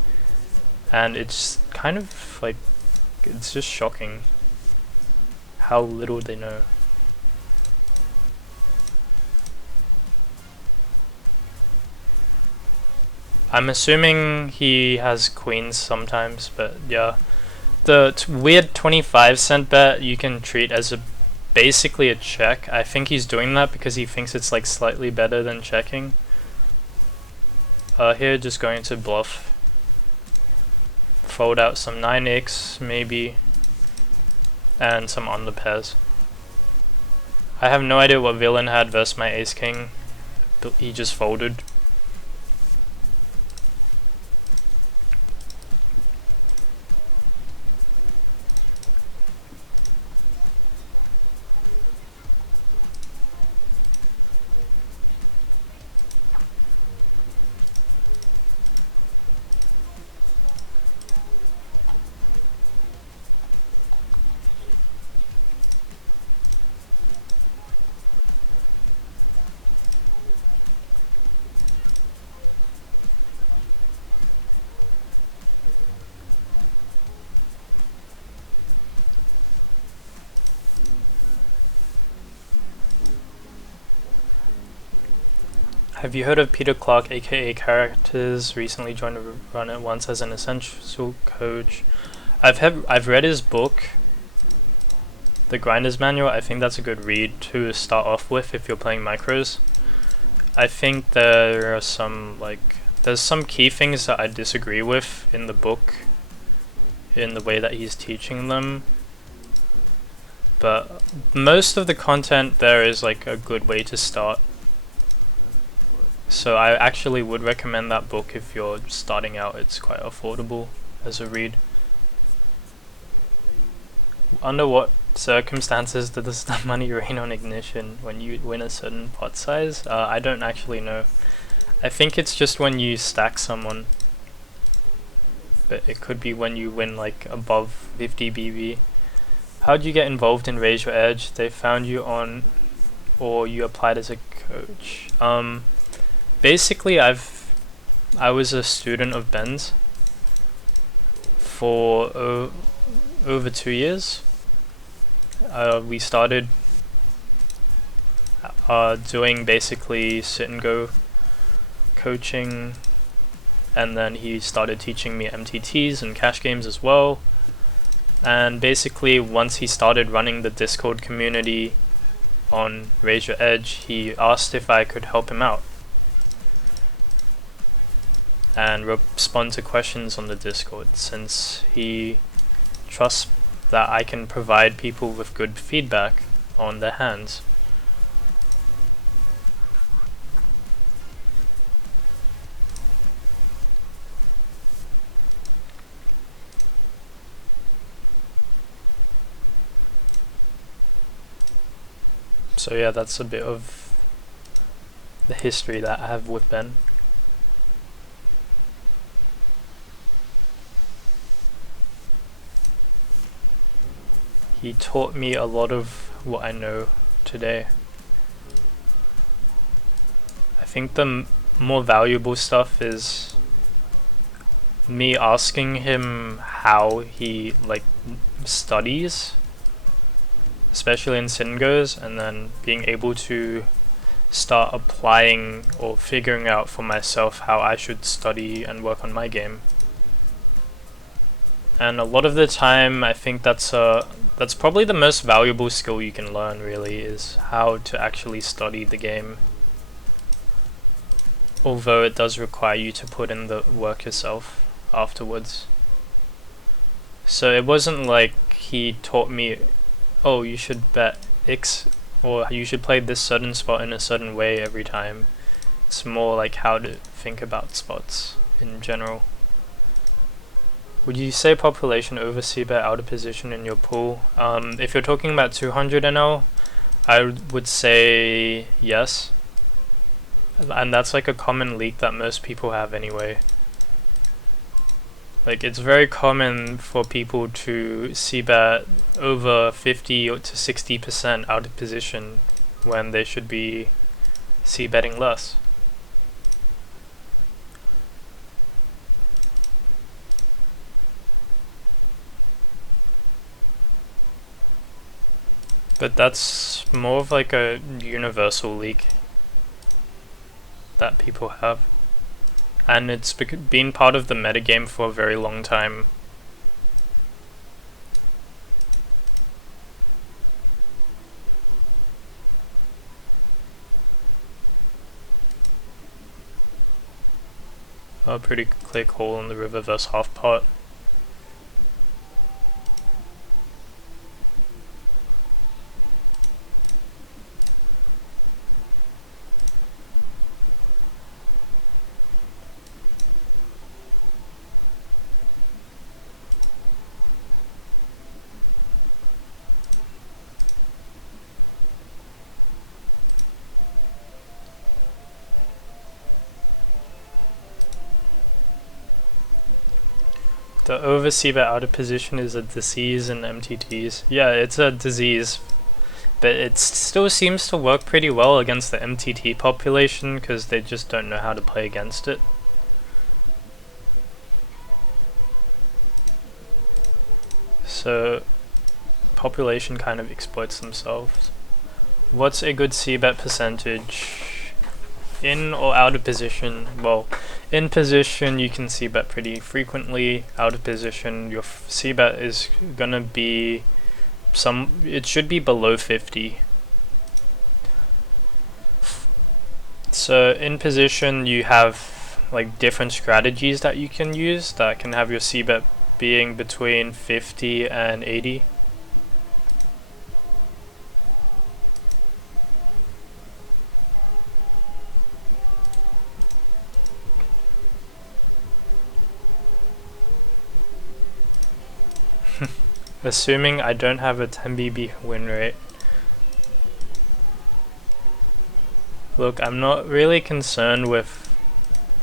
and it's kind of like, it's just shocking how little they know. I'm assuming he has queens sometimes, but yeah. The weird 25-cent bet you can treat as basically a check. I think he's doing that because he thinks it's like slightly better than checking. Here, just going to bluff. Fold out some 9x maybe, and some under pairs. I have no idea what villain had versus my ace king. He just folded. Have you heard of Peter Clark, aka Characters? Recently joined a run at once as an essential coach. I've read his book, The Grinder's Manual. I think that's a good read to start off with if you're playing micros. I think there are there's some key things that I disagree with in the book, in the way that he's teaching them. But most of the content there is like a good way to start. So I actually would recommend that book if you're starting out. It's quite affordable as a read. Under what circumstances does the money rain on Ignition when you win a certain pot size? I don't actually know. I think it's just when you stack someone. But it could be when you win like above 50 BB. How'd you get involved in Raise Your Edge? They found you on, or you applied as a coach? Basically, I was a student of Ben's for over 2 years. We started doing basically sit and go coaching, and then he started teaching me MTTs and cash games as well. And basically, once he started running the Discord community on Raise Your Edge, he asked if I could help him out and respond to questions on the Discord, since he trusts that I can provide people with good feedback on their hands. So yeah, that's a bit of the history that I have with Ben. He taught me a lot of what I know today. I think the more valuable stuff is me asking him how he studies, especially in Syngos, and then being able to start applying or figuring out for myself how I should study and work on my game. And a lot of the time, I think that's probably the most valuable skill you can learn, really, is how to actually study the game. Although it does require you to put in the work yourself afterwards. So it wasn't like he taught me, oh, you should bet X, or you should play this certain spot in a certain way every time. It's more like how to think about spots in general. Would you say population over c-bet out of position in your pool? If you're talking about 200 NL, I would say yes. And that's like a common leak that most people have anyway. Like, it's very common for people to c-bet over 50 to 60% out of position when they should be c-betting less. But that's more of like a universal leak that people have. And it's been part of the metagame for a very long time. A pretty clear call on the river versus half pot. The over c-bet out of position is a disease in MTTs. Yeah, it's a disease, but it still seems to work pretty well against the MTT population because they just don't know how to play against it. So, population kind of exploits themselves. What's a good c-bet percentage? In or out of position? Well, in position you can c-bet pretty frequently. Out of position, your c-bet is gonna be it should be below 50. So in position you have like different strategies that you can use that can have your c-bet being between 50 and 80. Assuming I don't have a 10 BB win rate. Look, I'm not really concerned with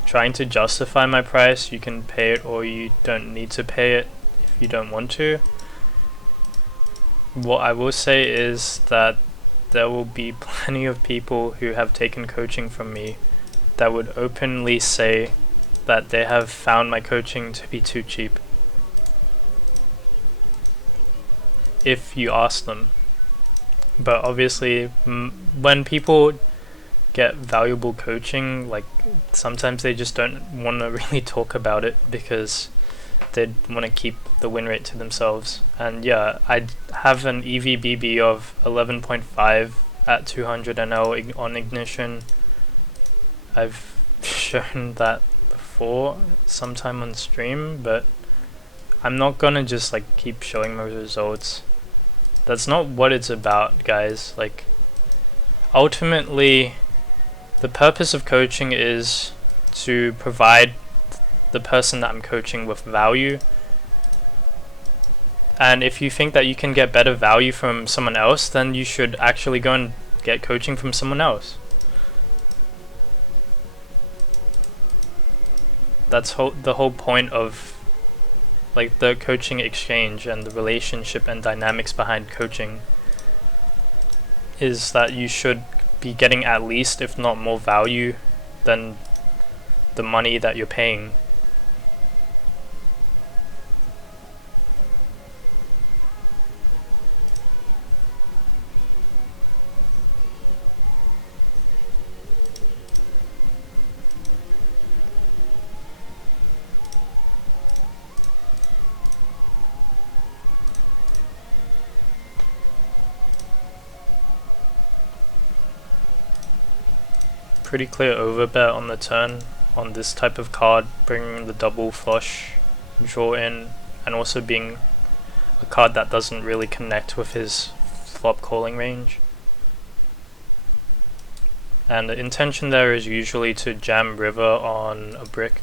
trying to justify my price. You can pay it or you don't need to pay it if you don't want to. What I will say is that there will be plenty of people who have taken coaching from me that would openly say that they have found my coaching to be too cheap. If you ask them. But obviously, when people get valuable coaching, like sometimes they just don't want to really talk about it because they want to keep the win rate to themselves. And yeah, I have an EVBB of 11.5 at 200 NL on ignition. I've shown that before sometime on stream, but I'm not gonna just like keep showing my results. That's not what it's about, guys. Like, ultimately, the purpose of coaching is to provide the person that I'm coaching with value. And if you think that you can get better value from someone else, then you should actually go and get coaching from someone else. That's the whole point of like the coaching exchange and the relationship and dynamics behind coaching, is that you should be getting at least, if not more, value than the money that you're paying. pretty clear overbet on the turn on this type of card, bringing the double flush draw in, and also being a card that doesn't really connect with his flop calling range. And the intention there is usually to jam river on a brick.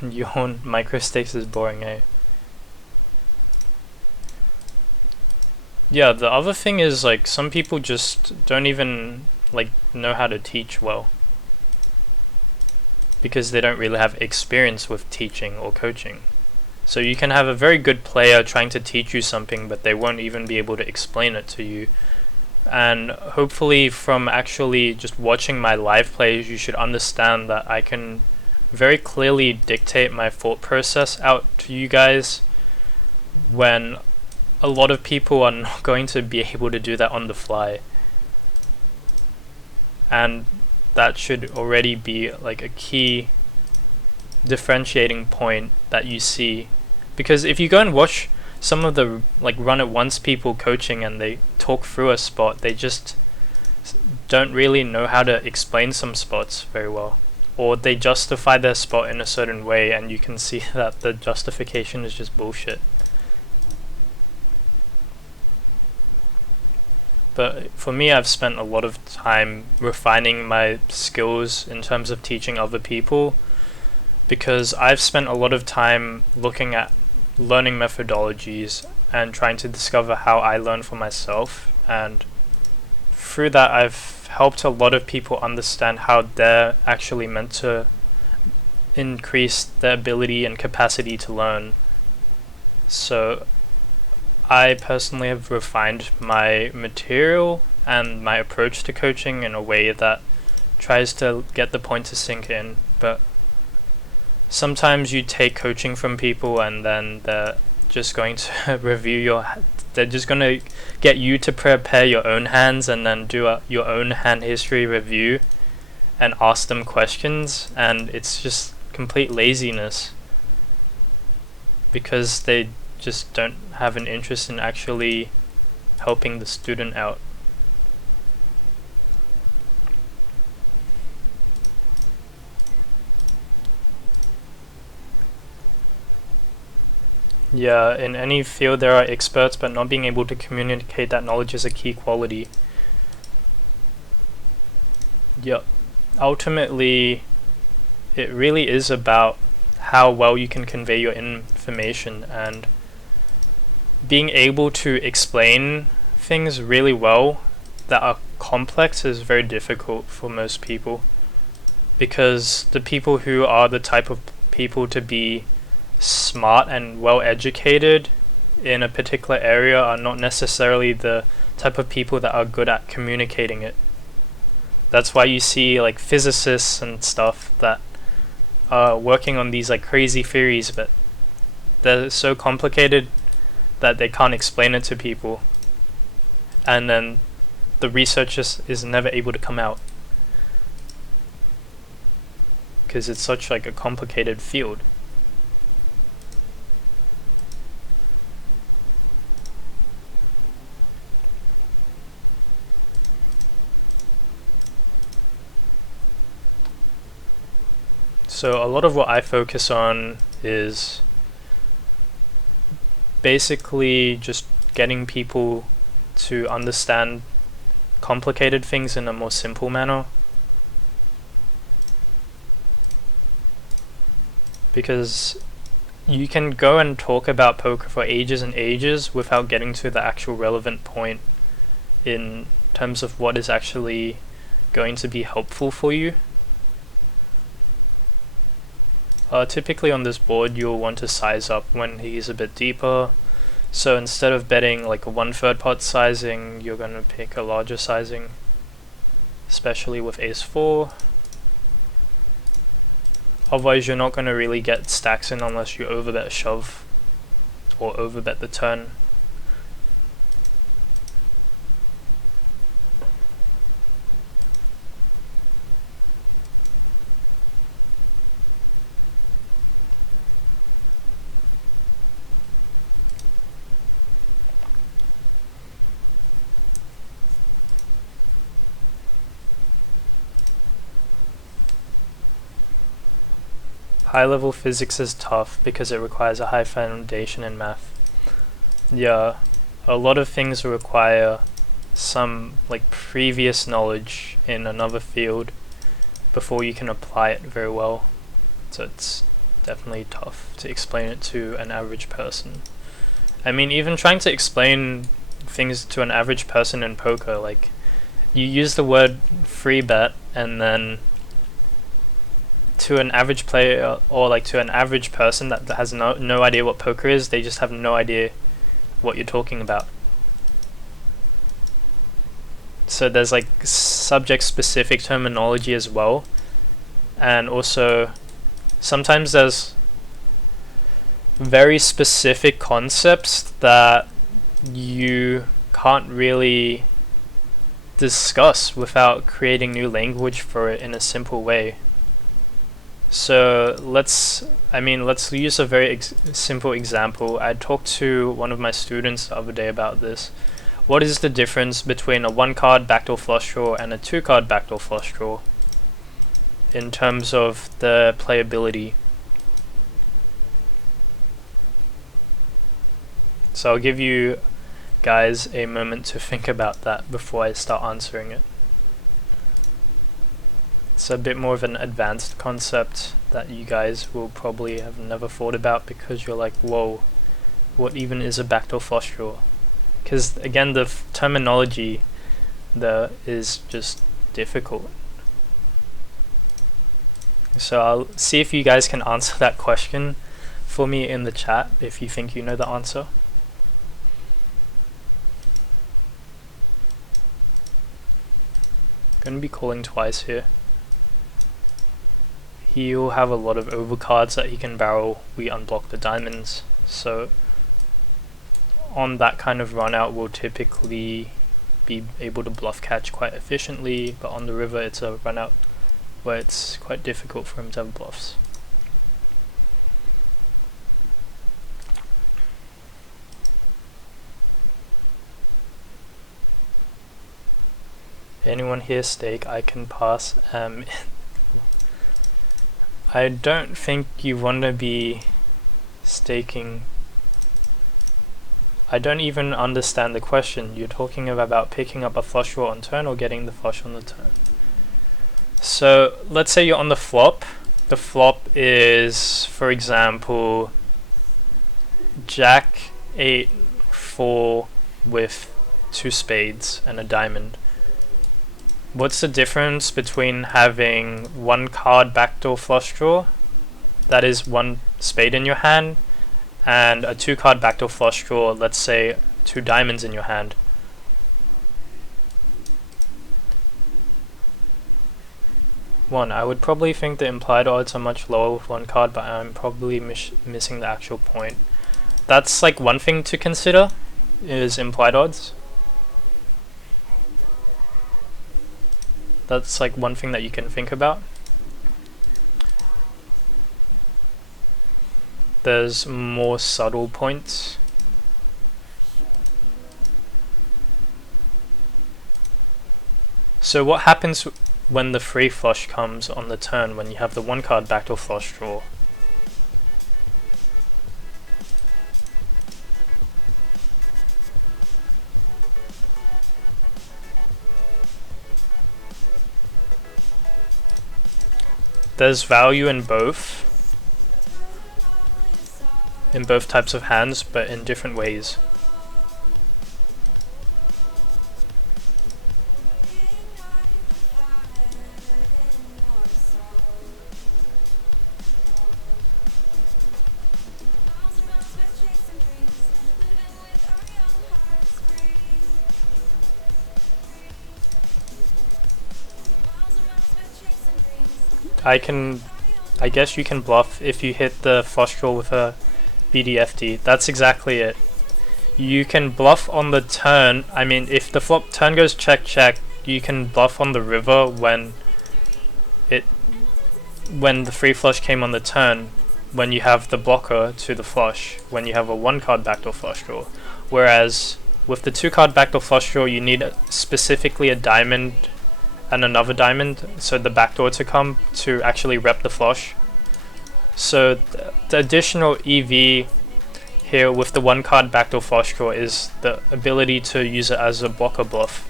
Yawn, microstakes is boring, eh? Yeah, the other thing is, like, some people just don't even like know how to teach well, because they don't really have experience with teaching or coaching. So you can have a very good player trying to teach you something, but they won't even be able to explain it to you. And hopefully from actually just watching my live plays, you should understand that I can very clearly dictate my thought process out to you guys, when a lot of people are not going to be able to do that on the fly. And that should already be like a key differentiating point that you see. Because if you go and watch some of the like run it once people coaching and they talk through a spot, they just don't really know how to explain some spots very well, or they justify their spot in a certain way, and you can see that the justification is just bullshit. But for me, I've spent a lot of time refining my skills in terms of teaching other people, because I've spent a lot of time looking at learning methodologies and trying to discover how I learn for myself, and through that I've helped a lot of people understand how they're actually meant to increase their ability and capacity to learn. So I personally have refined my material and my approach to coaching in a way that tries to get the point to sink in, but sometimes you take coaching from people and then they're just going to they're just going to get you to prepare your own hands and then do your own hand history review and ask them questions, and it's just complete laziness, because they just don't have an interest in actually helping the student out. Yeah, in any field there are experts, but not being able to communicate that knowledge is a key quality. Yep. Ultimately, it really is about how well you can convey your information, and being able to explain things really well that are complex is very difficult for most people, because the people who are the type of people to be smart and well educated in a particular area are not necessarily the type of people that are good at communicating it. That's why you see like physicists and stuff that are working on these like crazy theories, but they're so complicated that they can't explain it to people, and then the research just is never able to come out because it's such like a complicated field. So a lot of what I focus on is basically just getting people to understand complicated things in a more simple manner, because you can go and talk about poker for ages and ages without getting to the actual relevant point in terms of what is actually going to be helpful for you. Typically on this board you'll want to size up when he's a bit deeper, so instead of betting like a 1/3 pot sizing, you're going to pick a larger sizing, especially with ace-4. Otherwise you're not going to really get stacks in unless you overbet a shove or overbet the turn. High-level physics is tough because it requires a high foundation in math. Yeah, a lot of things require some like previous knowledge in another field before you can apply it very well. So it's definitely tough to explain it to an average person. I mean, even trying to explain things to an average person in poker, like, you use the word free bet, and then to an average player, or like to an average person that has no idea what poker is, they just have no idea what you're talking about. So there's like subject specific terminology as well, and also sometimes there's very specific concepts that you can't really discuss without creating new language for it in a simple way. So let's use a very simple example. I talked to one of my students the other day about this. What is the difference between a 1-card backdoor flush draw and a 2-card backdoor flush draw in terms of the playability? So I'll give you guys a moment to think about that before I start answering it. It's a bit more of an advanced concept that you guys will probably have never thought about, because you're like, whoa, what even is a backdoor flush draw? Because again, the terminology there is just difficult. So I'll see if you guys can answer that question for me in the chat if you think you know the answer. Gonna be calling twice here. He'll have a lot of overcards that he can barrel. We unblock the diamonds, so on that kind of run out we'll typically be able to bluff catch quite efficiently, but on the river it's a run out where it's quite difficult for him to have bluffs. Anyone here stake? I can pass. I don't think you want to be staking. I don't even understand the question. You're talking about picking up a flush draw on turn or getting the flush on the turn. So let's say you're on the flop. The flop is, for example, Jack 8 4 with 2 spades and a diamond. What's the difference between having 1-card backdoor flush draw, that is 1 spade in your hand, and a 2-card backdoor flush draw, let's say 2 diamonds in your hand? One, I would probably think the implied odds are much lower with 1 card, but I'm probably missing the actual point. That's like one thing to consider, is implied odds. That's like one thing that you can think about. There's more subtle points. So what happens when the free flush comes on the turn when you have the 1-card backdoor flush draw? There's value in both types of hands, but in different ways. I guess you can bluff if you hit the flush draw with a BDFD. That's exactly it. You can bluff on the turn. I mean, if the flop turn goes check check, you can bluff on the river when the free flush came on the turn, when you have the blocker to the flush, when you have a 1-card backdoor flush draw. Whereas with the 2-card backdoor flush draw, you need specifically a diamond and another diamond, so the backdoor to come to actually rep the flush. So the additional EV here with the 1-card backdoor flush draw is the ability to use it as a blocker bluff.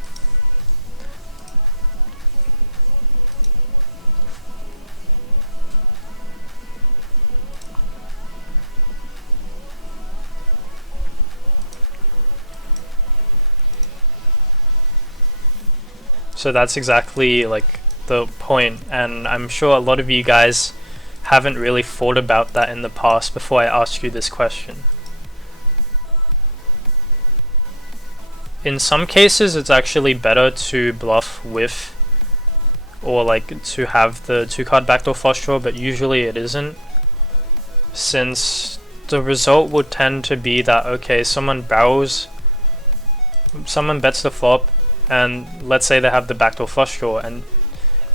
So that's exactly like the point, and I'm sure a lot of you guys haven't really thought about that in the past before I ask you this question. In some cases it's actually better to bluff with, or like to have the 2-card backdoor flush draw, but usually it isn't, since the result would tend to be that, okay, someone bets the flop, and let's say they have the backdoor flush draw, and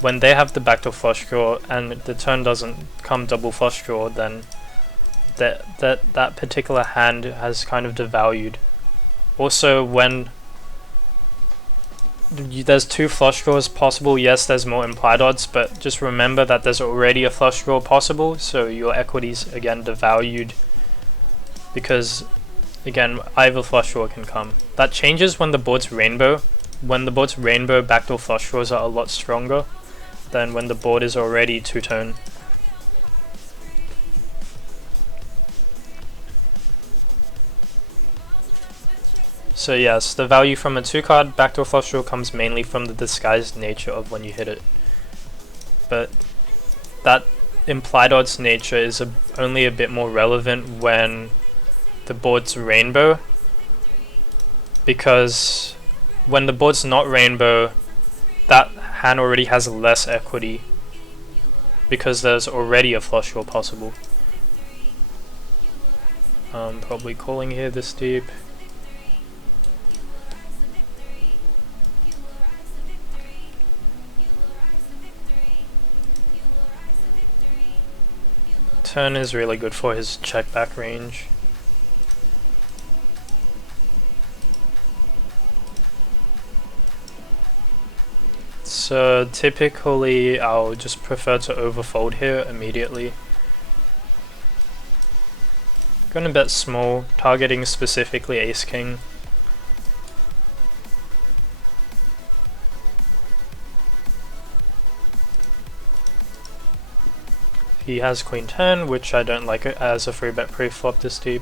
when they have the backdoor flush draw and the turn doesn't come double flush draw, then that particular hand has kind of devalued. Also, when there's 2 flush draws possible, yes, there's more implied odds, but just remember that there's already a flush draw possible, so your equity's again devalued, because again, either flush draw can come. That changes when the board's rainbow. When the board's rainbow, backdoor flush draws are a lot stronger than when the board is already 2-tone. So yes, the value from a 2-card backdoor flush draw comes mainly from the disguised nature of when you hit it. But that implied odds nature is only a bit more relevant when the board's rainbow, because when the board's not rainbow, that hand already has less equity because there's already a flush draw possible. Probably calling here this deep. Turn is really good for his check back range. So typically I'll just prefer to overfold here immediately. Gonna bet small, targeting specifically ace king. He has queen 10, which I don't like it as a free bet pre-flop this deep.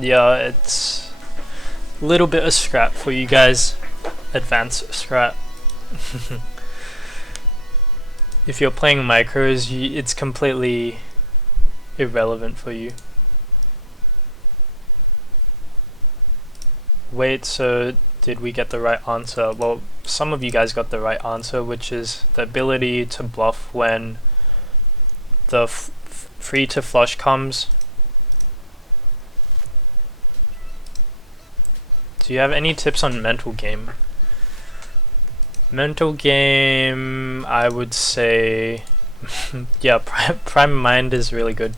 Yeah, it's a little bit of scrap for you guys. Advanced scrap. If you're playing micros, it's completely irrelevant for you. Wait, so did we get the right answer? Well, some of you guys got the right answer, which is the ability to bluff when the free to flush comes. Do you have any tips on mental game? Mental game, I would say, yeah, Prime Mind is really good.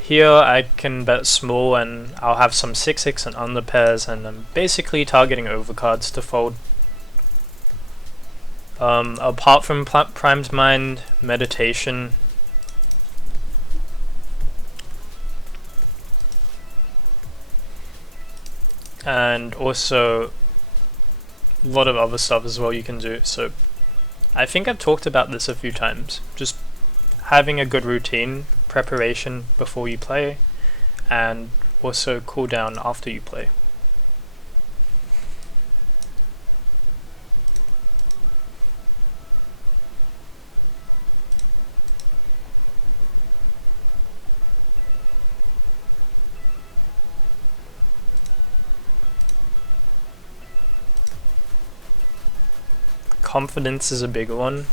Here I can bet small and I'll have some 6-6 and under pairs, and I'm basically targeting overcards to fold. Apart from Primed Mind, Meditation, and also a lot of other stuff as well you can do. So I think I've talked about this a few times. Just having a good routine preparation before you play, and also cooldown after you play. Confidence is a big one.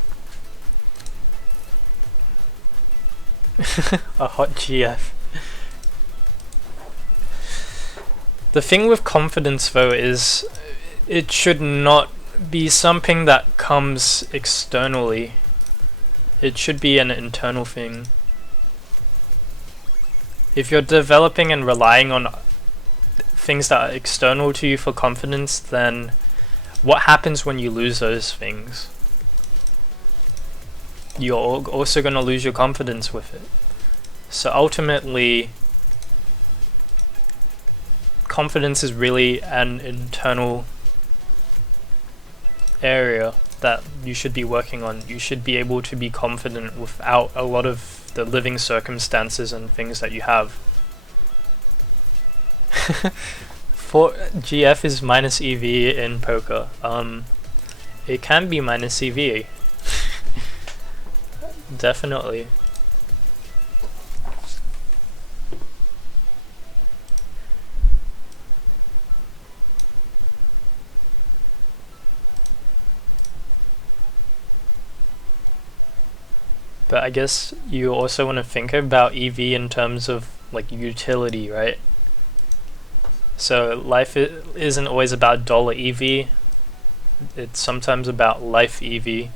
A hot GF. The thing with confidence though is it should not be something that comes externally. It should be an internal thing. If you're developing and relying on things that are external to you for confidence, then what happens when you lose those things? You're also going to lose your confidence with it. So ultimately, confidence is really an internal area that you should be working on. You should be able to be confident without a lot of the living circumstances and things that you have. For GF is minus EV in poker. It can be minus EV. Definitely. But I guess you also want to think about EV in terms of like utility, right? So life isn't always about dollar EV. It's sometimes about life EV.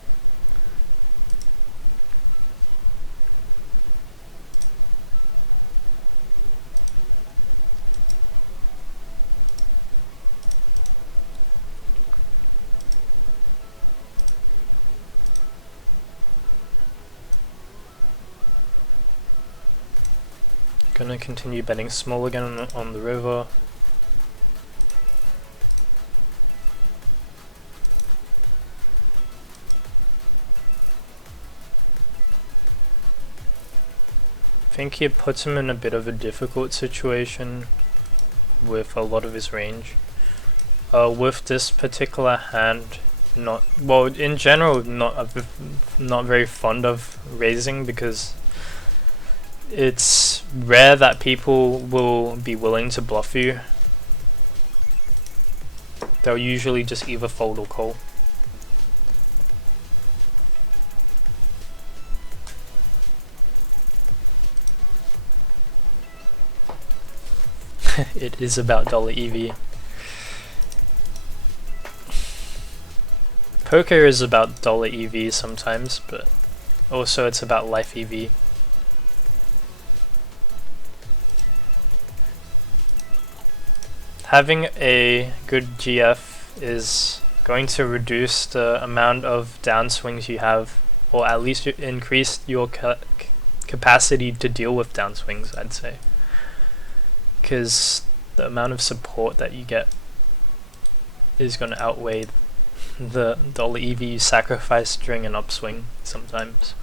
Gonna continue betting small again on the river. I think he puts him in a bit of a difficult situation with a lot of his range. With this particular hand, in general, not very fond of raising, because it's rare that people will be willing to bluff you. They'll usually just either fold or call. It is about dollar EV. Poker is about dollar EV sometimes, but also it's about life EV. Having a good GF is going to reduce the amount of downswings you have, or at least increase your capacity to deal with downswings, I'd say. Because the amount of support that you get is going to outweigh the dollar EV you sacrifice during an upswing sometimes.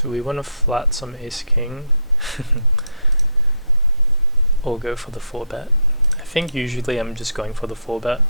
Do we want to flat some ace king? Or go for the 4-bet? I think usually I'm just going for the 4-bet.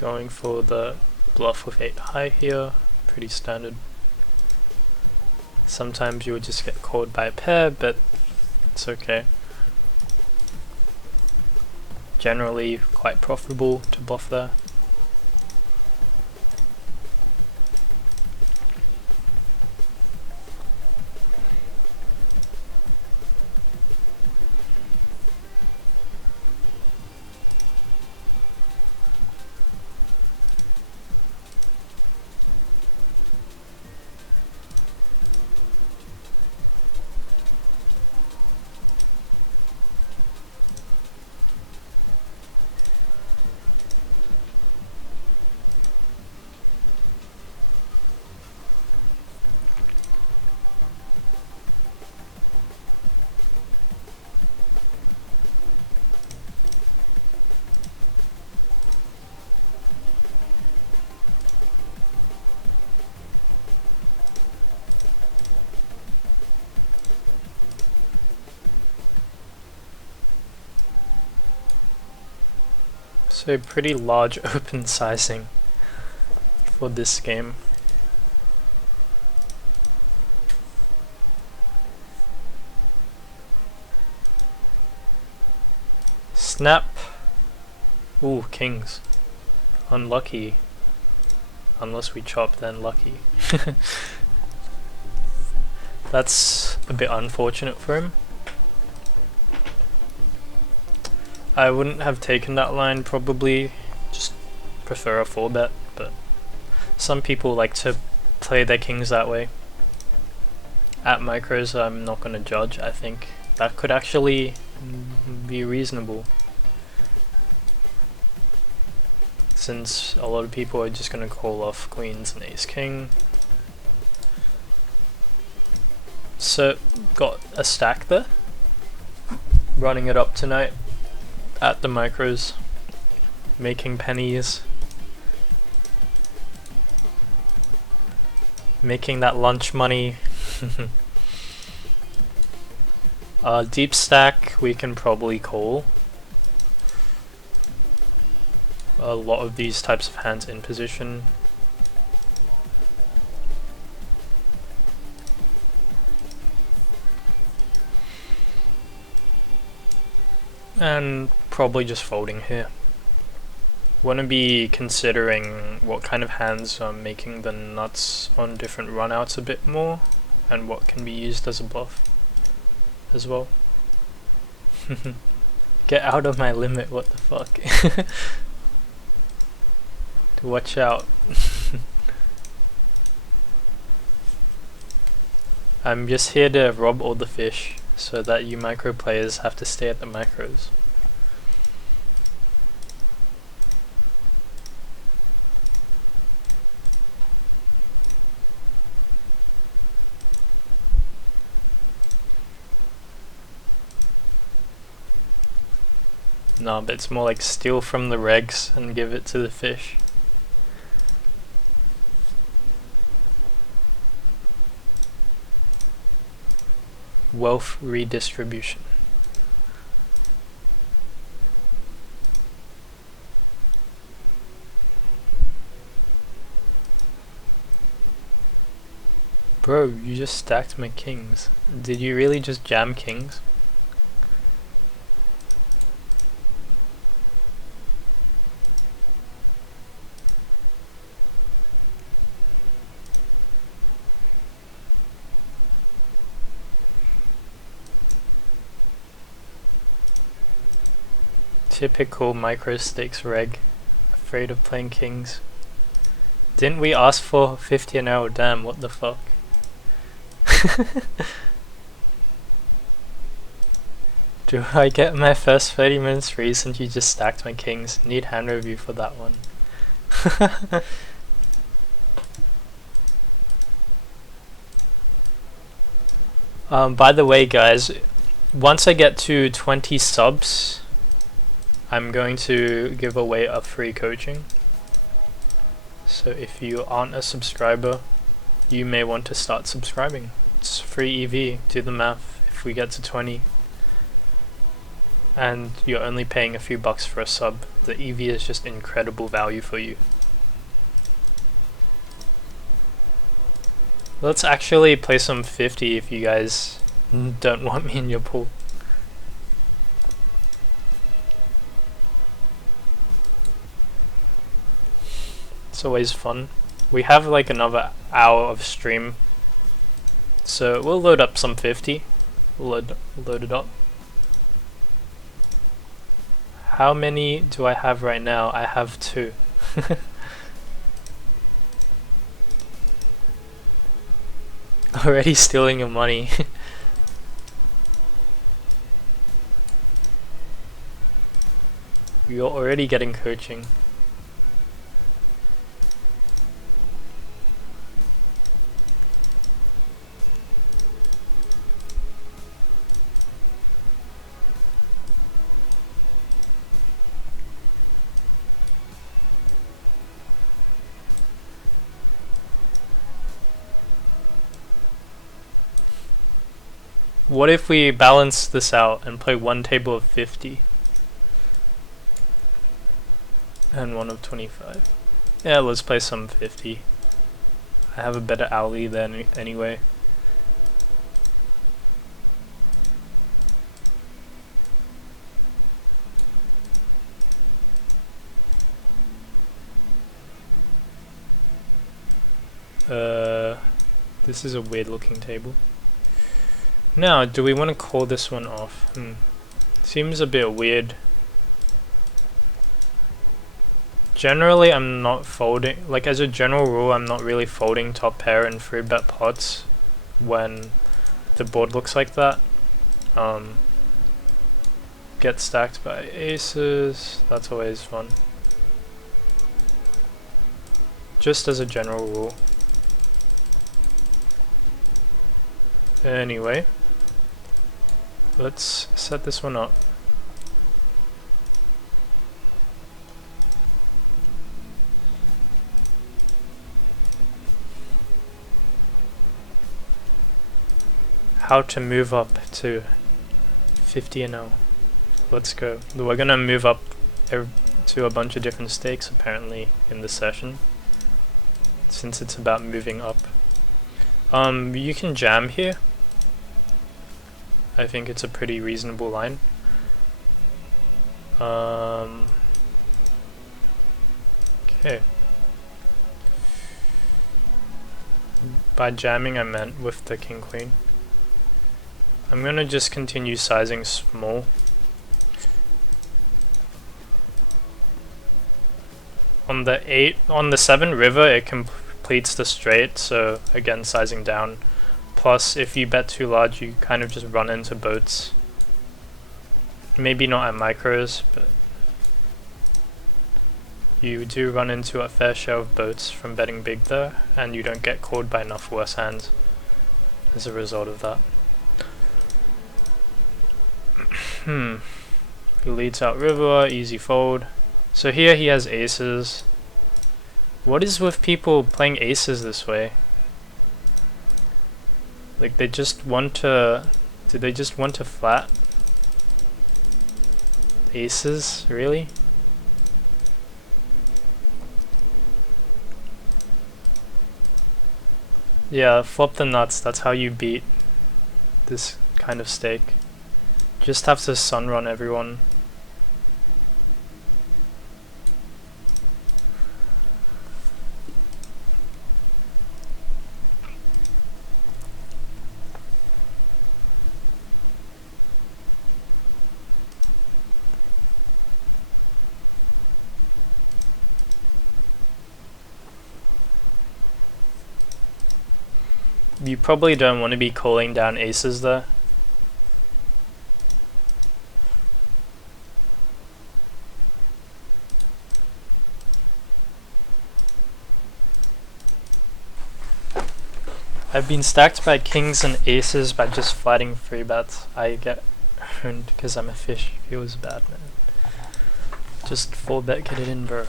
Going for the bluff with 8 high here, pretty standard. Sometimes you would just get called by a pair, but it's okay. Generally quite profitable to bluff there. So pretty large open sizing for this game. Snap. Ooh, kings. Unlucky. Unless we chop, then lucky. That's a bit unfortunate for him. I wouldn't have taken that line, probably. Just prefer a 4-bet, but some people like to play their kings that way. At micros, I'm not going to judge. I think that could actually be reasonable, since a lot of people are just going to call off queens and ace king. So, got a stack there. Running it up tonight at the micros, making pennies, making that lunch money. Deep stack we can probably call. A lot of these types of hands in position. And probably just folding here. Want to be considering what kind of hands are making the nuts on different runouts a bit more, and what can be used as a bluff as well. Get out of my limit, what the fuck. Watch out. I'm just here to rob all the fish, so that you micro players have to stay at the micros. No, but it's more like steal from the regs and give it to the fish. Wealth redistribution. Bro, you just stacked my kings. Did you really just jam kings? Typical microstakes reg. Afraid of playing kings. Didn't we ask for 50 an hour? Damn, what the fuck? Do I get my first 30 minutes free since you just stacked my kings? Need hand review for that one. By the way guys, once I get to 20 subs, I'm going to give away a free coaching. So if you aren't a subscriber, you may want to start subscribing. It's free EV, do the math. If we get to 20, and you're only paying a few bucks for a sub, the EV is just incredible value for you. Let's actually play some 50 if you guys don't want me in your pool. It's always fun. We have like another hour of stream, so we'll load up some 50. We'll load it up. How many do I have right now? I have 2. Already stealing your money. You're already getting coaching. What if we balance this out and play one table of 50 and one of 25? Yeah, let's play some 50. I have a better alley than anyway. This is a weird looking table. Now, do we want to call this one off? Seems a bit weird. Generally, I'm not folding, like as a general rule, I'm not really folding top pair and 3-bet pots when the board looks like that. Get stacked by aces, that's always fun. Just as a general rule. Anyway, let's set this one up. How to move up to 50 and 0. Let's go. We're gonna move up to a bunch of different stakes apparently in the session, since it's about moving up. You can jam here. I think it's a pretty reasonable line. Okay. By jamming I meant with the king queen. I'm gonna just continue sizing small. On the 7 river it completes the straight, so again sizing down. Plus if you bet too large you kind of just run into boats. Maybe not at micros, but you do run into a fair share of boats from betting big there, and you don't get called by enough worse hands as a result of that. He leads out river, easy fold. So here he has aces. What is with people playing aces this way? Like they just want to... Do they just want to flat? Aces? Really? Yeah, flop the nuts. That's how you beat this kind of stake. Just have to sun run everyone. You probably don't want to be calling down aces there. I've been stacked by kings and aces by just flatting 3 bets. I get owned because I'm a fish. Feels bad, man. Just 4-bet, get it in, bro.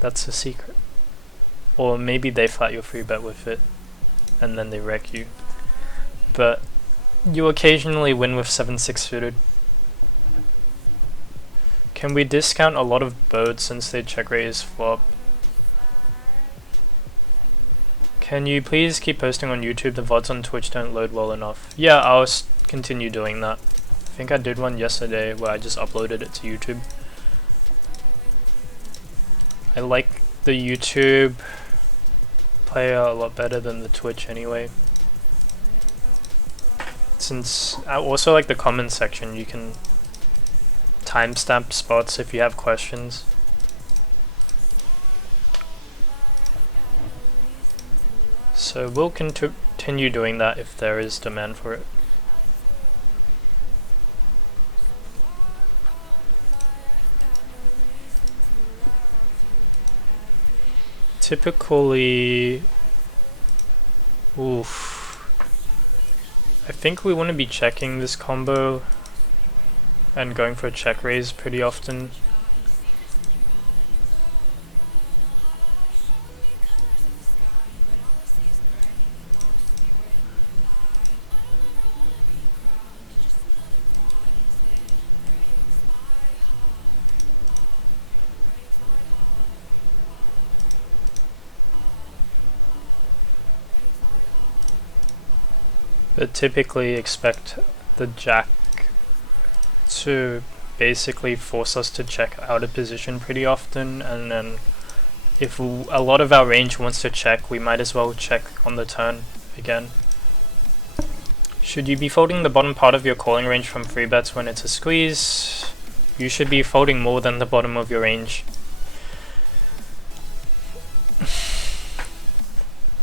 That's a secret. Or maybe they flat your 3-bet with it and then they wreck you. But You occasionally win with 7-6 suited. Can we discount a lot of boats since they check raise flop? Can you please keep posting on YouTube? The VODs on Twitch don't load well enough. Yeah, I'll continue doing that. I think I did one yesterday where I just uploaded it to YouTube. I like the YouTube player a lot better than the Twitch anyway. Since I also like the comment section, you can timestamp spots if you have questions. So we'll continue doing that if there is demand for it. Typically, I think we want to be checking this combo and going for a check raise pretty often. But typically expect the jack to basically force us to check out of position pretty often, and then if a lot of our range wants to check, we might as well check on the turn again. Should you be folding the bottom part of your calling range from free bets when it's a squeeze? You should be folding more than the bottom of your range.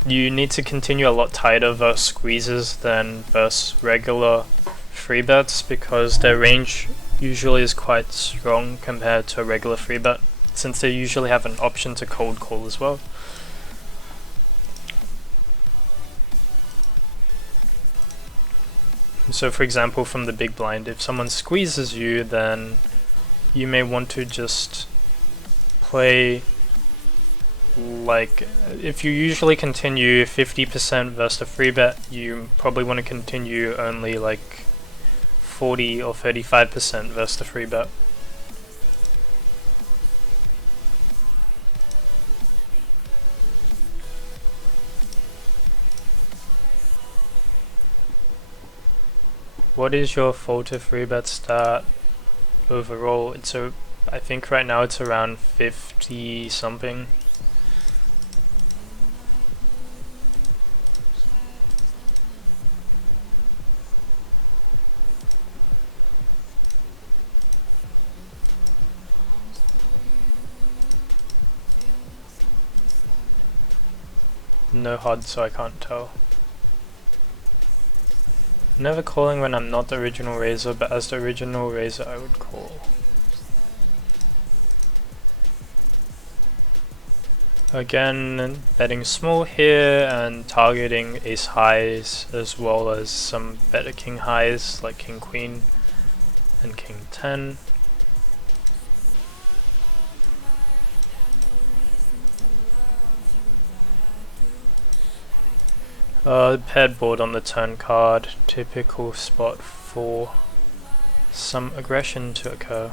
You need to continue a lot tighter versus squeezes than versus regular free bets, because their range usually is quite strong compared to a regular free bet, since they usually have an option to cold call as well. So for example, from the big blind, if someone squeezes you, then you may want to just play, like, if you usually continue 50% versus a free bet, you probably want to continue only like 40 or 35% versus the free bet. What is your fold to free bet stat overall? I think right now it's around 50 something. No HUD, so I can't tell. Never calling when I'm not the original raiser, but as the original raiser I would call. Again, betting small here and targeting ace highs as well as some better king highs like king queen and king 10. Paired board on the turn card, typical spot for some aggression to occur.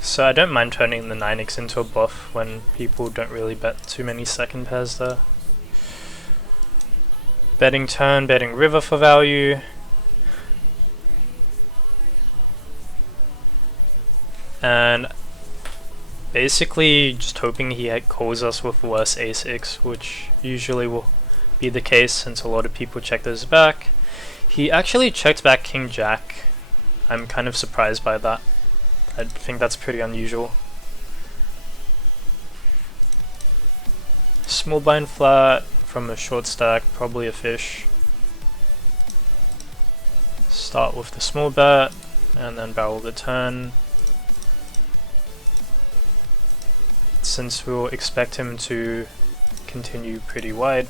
So I don't mind turning the 9x into a bluff when people don't really bet too many second pairs there. Betting turn, betting river for value. And basically just hoping he calls us with worse ace-x, which usually will be the case since a lot of people check those back. He actually checked back king jack. I'm kind of surprised by that. I think that's pretty unusual. Small blind flat from a short stack, probably a fish. Start with the small bet and then barrel the turn. Since we'll expect him to continue pretty wide.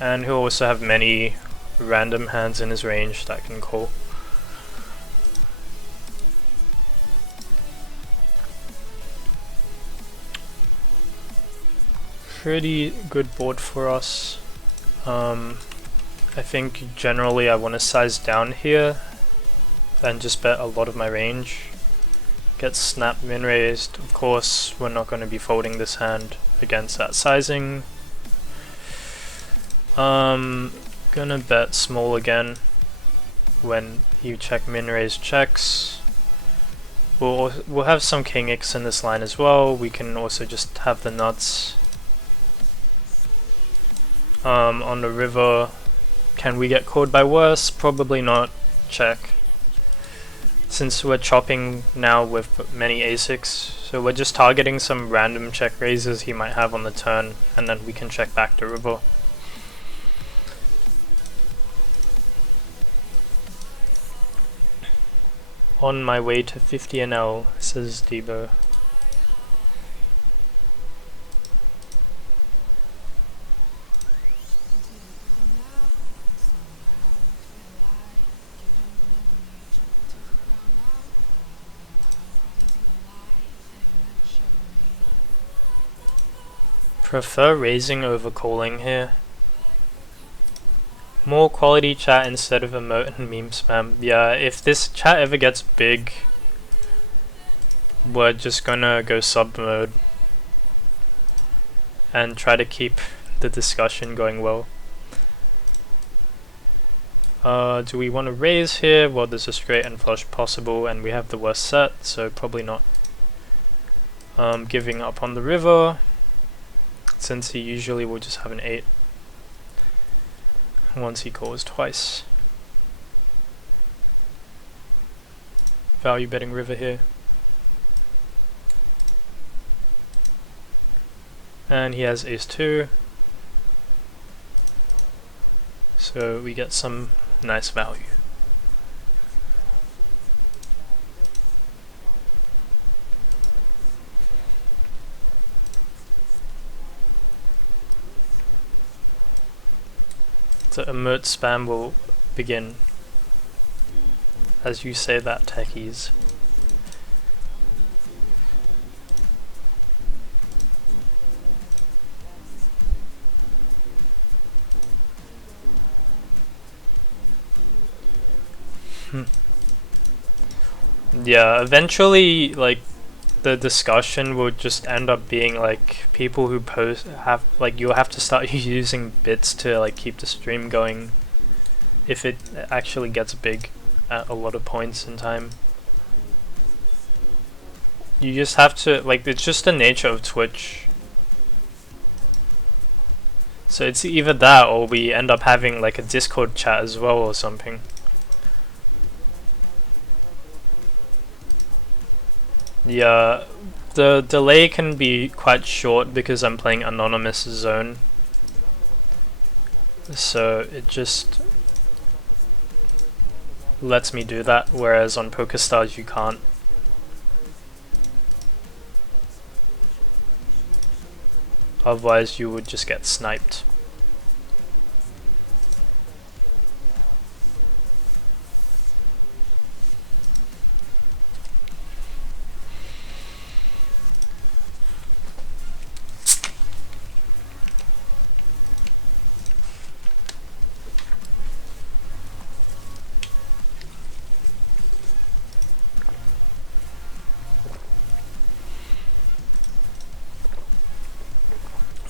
And he'll also have many random hands in his range that can call. Pretty good board for us. I think generally I want to size down here and just bet a lot of my range. Get snap min raised. Of course, we're not going to be folding this hand against that sizing. Gonna bet small again when you check min raise checks. We'll have some king x in this line as well. We can also just have the nuts. On the river, can we get called by worse? Probably not. Check. Since we're chopping now with many a6, so we're just targeting some random check raises he might have on the turn, and then we can check back the river. On my way to 50 NL, says Debo. Prefer raising over calling here. More quality chat instead of emote and meme spam. Yeah, if this chat ever gets big, we're just gonna go sub mode and try to keep the discussion going well. Do we want to raise here? Well, there's a straight and flush possible, and we have the worst set, so probably not. Giving up on the river, since he usually will just have an 8 once he calls twice. Value betting river here. And he has ace 2. So we get some nice value. So emote spam will begin as you say that, techies. Yeah, eventually, like, the discussion will just end up being like people who post have like you'll have to start using bits to like keep the stream going if it actually gets big at a lot of points in time. You just have to, like, it's just the nature of Twitch. So it's either that or we end up having like a Discord chat as well or something. Yeah, the delay can be quite short because I'm playing Anonymous Zone. So it just lets me do that, whereas on PokerStars you can't. Otherwise you would just get sniped.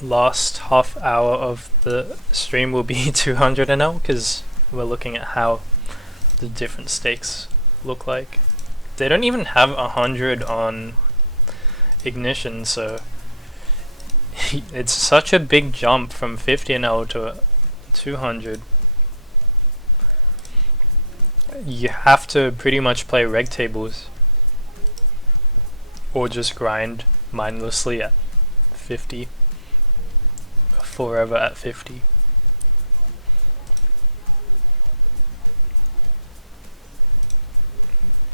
Last half hour of the stream will be 200 NL because we're looking at how the different stakes look like. They don't even have 100 on Ignition, so it's such a big jump from 50 NL to 200. You have to pretty much play reg tables or just grind mindlessly at 50. Forever at 50.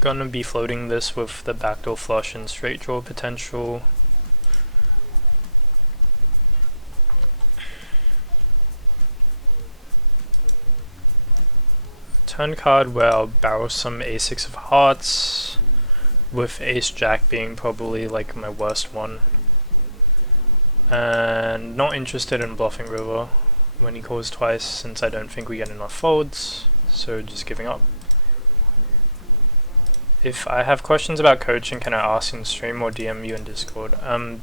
Gonna be floating this with the backdoor flush and straight draw potential. turn card where I'll barrel some a6 of hearts, with ace jack being probably like my worst one. And not interested in bluffing river when he calls twice, since I don't think we get enough folds, so just giving up. If I have questions about coaching, can I ask in stream or DM you in Discord?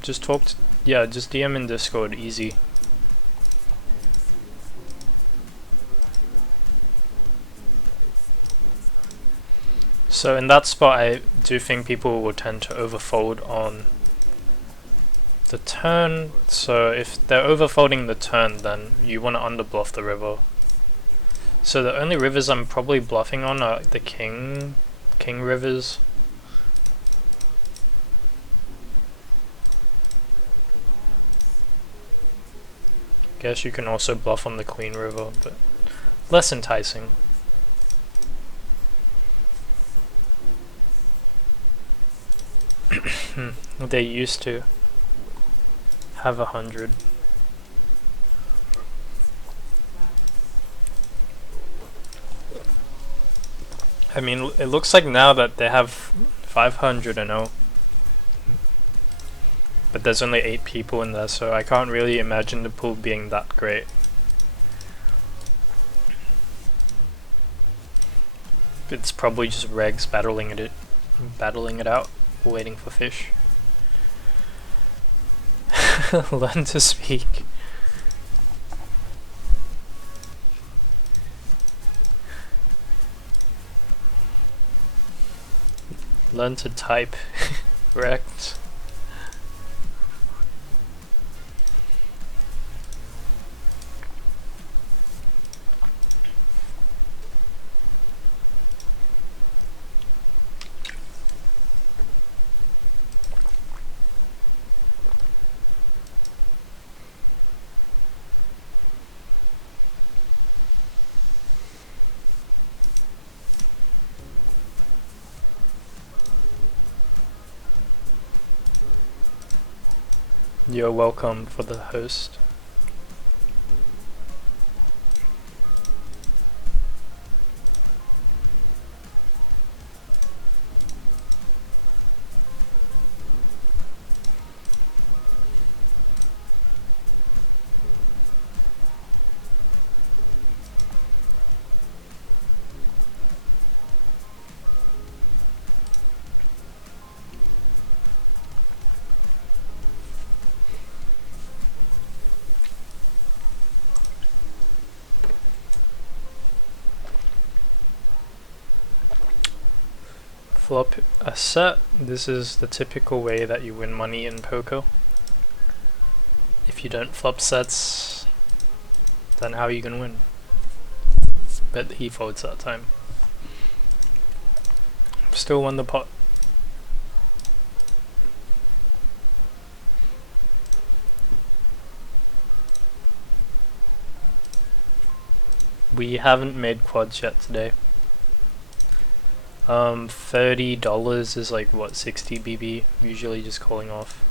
Just just DM in Discord, easy. So in that spot, I do think people will tend to overfold on the turn. So if they're overfolding the turn, then you want to underbluff the river. So the only rivers I'm probably bluffing on are the king rivers. Guess you can also bluff on the queen river, but less enticing. They used to have 100. I mean, it looks like now that they have 500 and 0. But there's only 8 people in there, so I can't really imagine the pool being that great. It's probably just regs battling it out, waiting for fish. Learn to speak. Learn to type. Wrecked. You're welcome for the host. Flop a set. This is the typical way that you win money in poker. If you don't flop sets, then how are you gonna win? Bet he folds that time. Still won the pot. We haven't made quads yet today. $30 is like what, 60 BB, usually just calling off.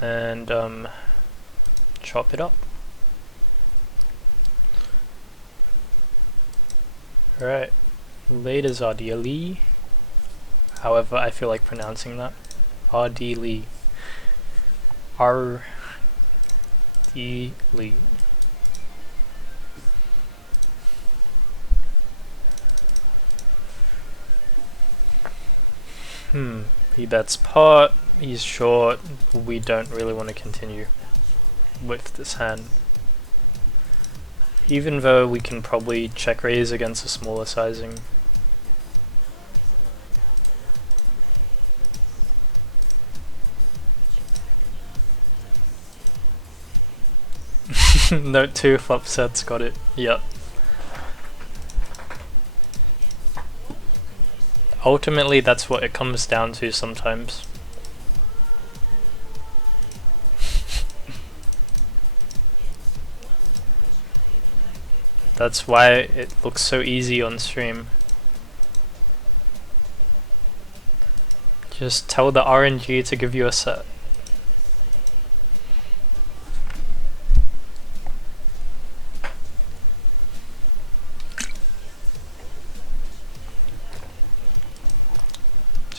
And chop it up. Alright, laters RDLE. However, I feel like pronouncing that. RDLE. RDLE. He bets pot, he's short, we don't really want to continue with this hand. Even though we can probably check raise against a smaller sizing. Note 2 flop sets, got it, yep. Ultimately, that's what it comes down to sometimes. That's why it looks so easy on stream. Just tell the RNG to give you a set.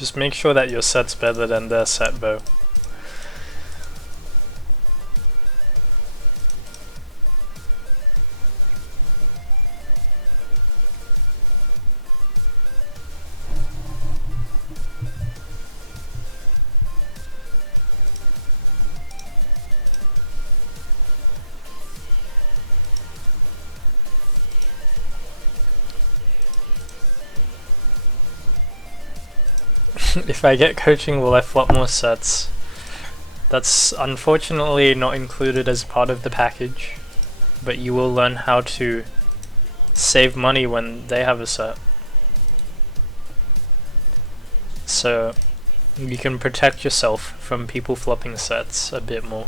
Just make sure that your set's better than their set, bro. If I get coaching, will I flop more sets? That's unfortunately not included as part of the package, but you will learn how to save money when they have a set. So you can protect yourself from people flopping sets a bit more.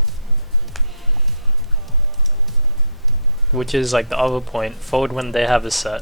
Which is like the other point, fold when they have a set.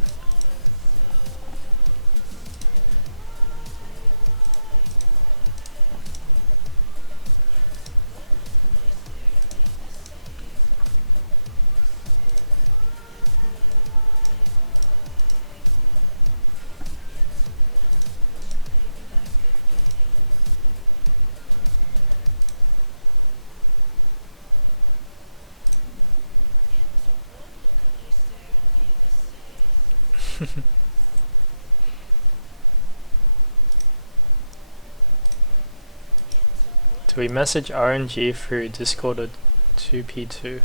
Do we message RNG through Discord or 2p2?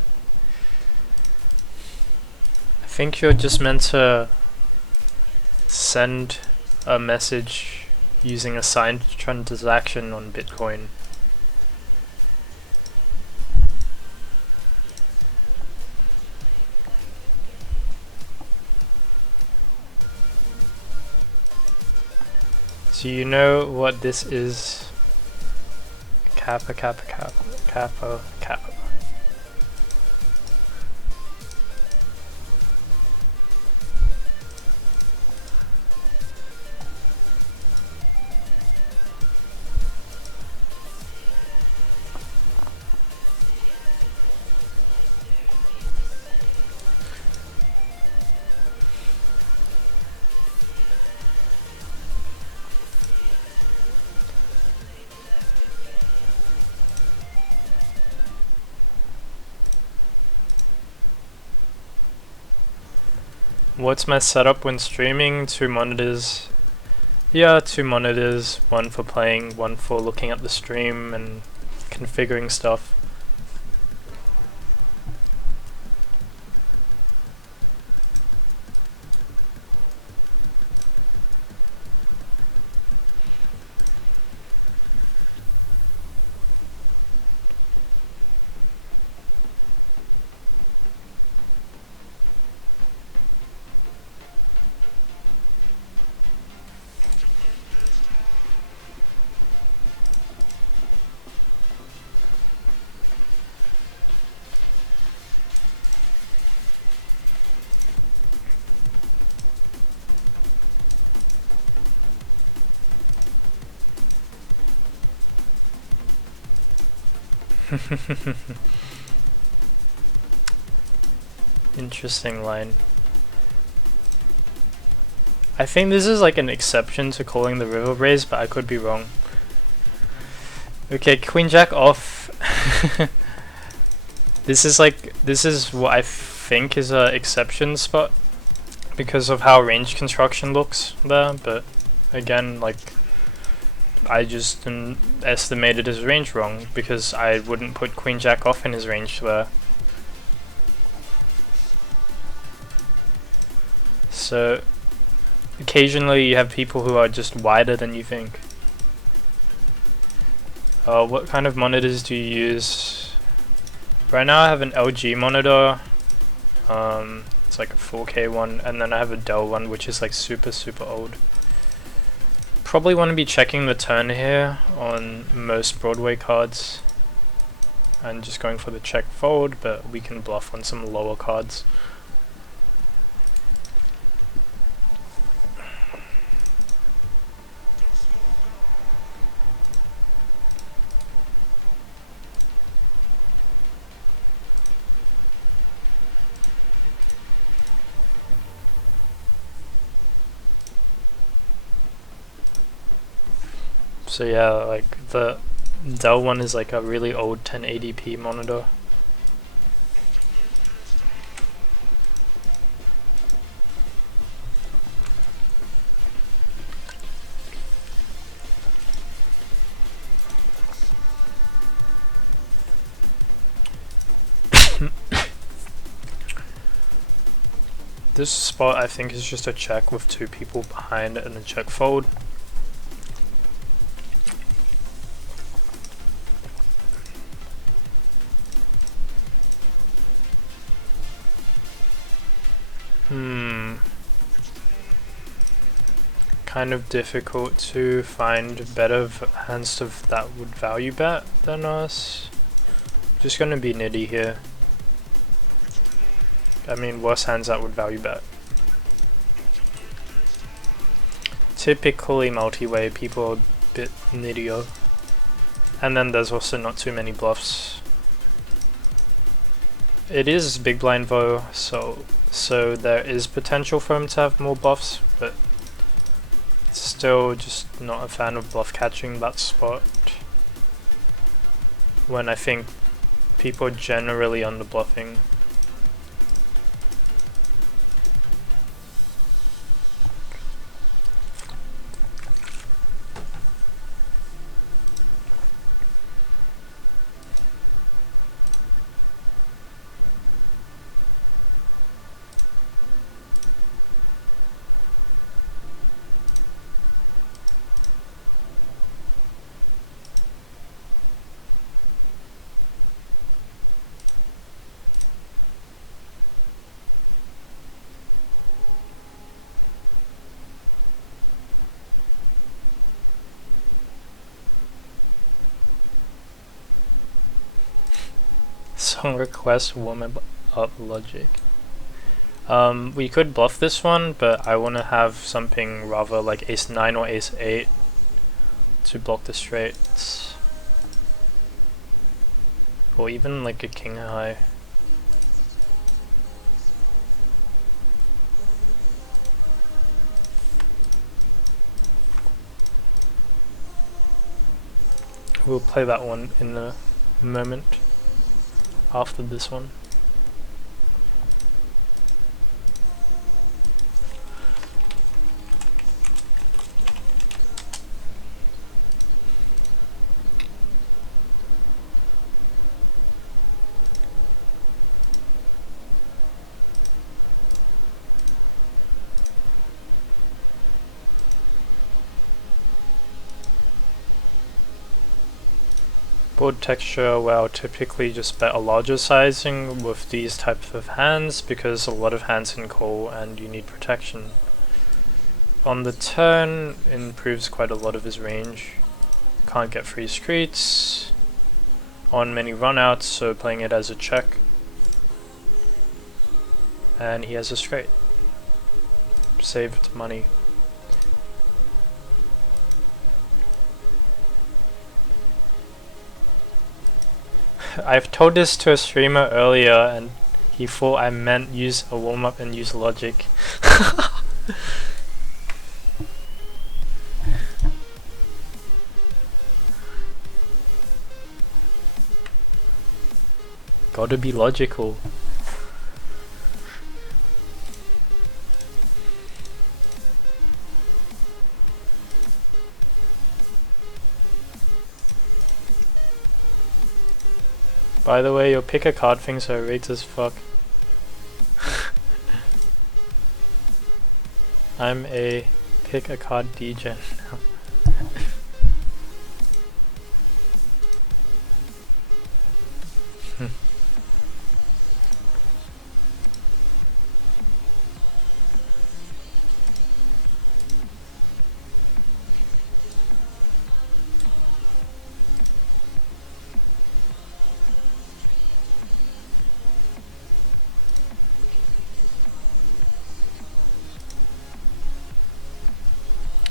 I think you're just meant to send a message using a signed transaction on Bitcoin. Do you know what this is? Kappa, kappa, kappa, kappa, kappa. What's my setup when streaming? 2 monitors. Yeah, 2 monitors, one for playing, one for looking at the stream and configuring stuff. Interesting line. I think this is like an exception to calling the river raise, but I could be wrong. Okay, queen jack off. This is what I think is a exception spot because of how range construction looks there, but again, like, I just estimated his range wrong because I wouldn't put queen jack off in his range there. So occasionally you have people who are just wider than you think. What kind of monitors do you use? Right now I have an LG monitor. It's like a 4K one, and then I have a Dell one which is like super old. Probably want to be checking the turn here on most Broadway cards and just going for the check fold, but we can bluff on some lower cards. So yeah, like the Dell one is like a really old 1080p monitor. This spot I think is just a check with two people behind and a check fold. Kind of difficult to find better hands that would value bet than us. Just gonna be nitty here. I mean, worse hands that would value bet. Typically multi-way, people are a bit nittier. And then there's also not too many bluffs. It is big blind though, so there is potential for him to have more bluffs, but still just not a fan of bluff catching that spot. When I think people are generally under bluffing. Song request warm up logic. We could bluff this one, but I want to have something rather like ace 9 or ace 8 to block the straights. Or even like a king high. We'll play that one in a moment after this one. Board texture, well, typically just bet a larger sizing with these types of hands because a lot of hands can call and you need protection. On the turn, improves quite a lot of his range. Can't get free streets. On many runouts, so playing it as a check. And he has a straight. Saved money. I've told this to a streamer earlier and he thought I meant use a warm-up and use logic. Gotta be logical. By the way, your pick a card things are rigged as fuck. I'm a pick a card degen now.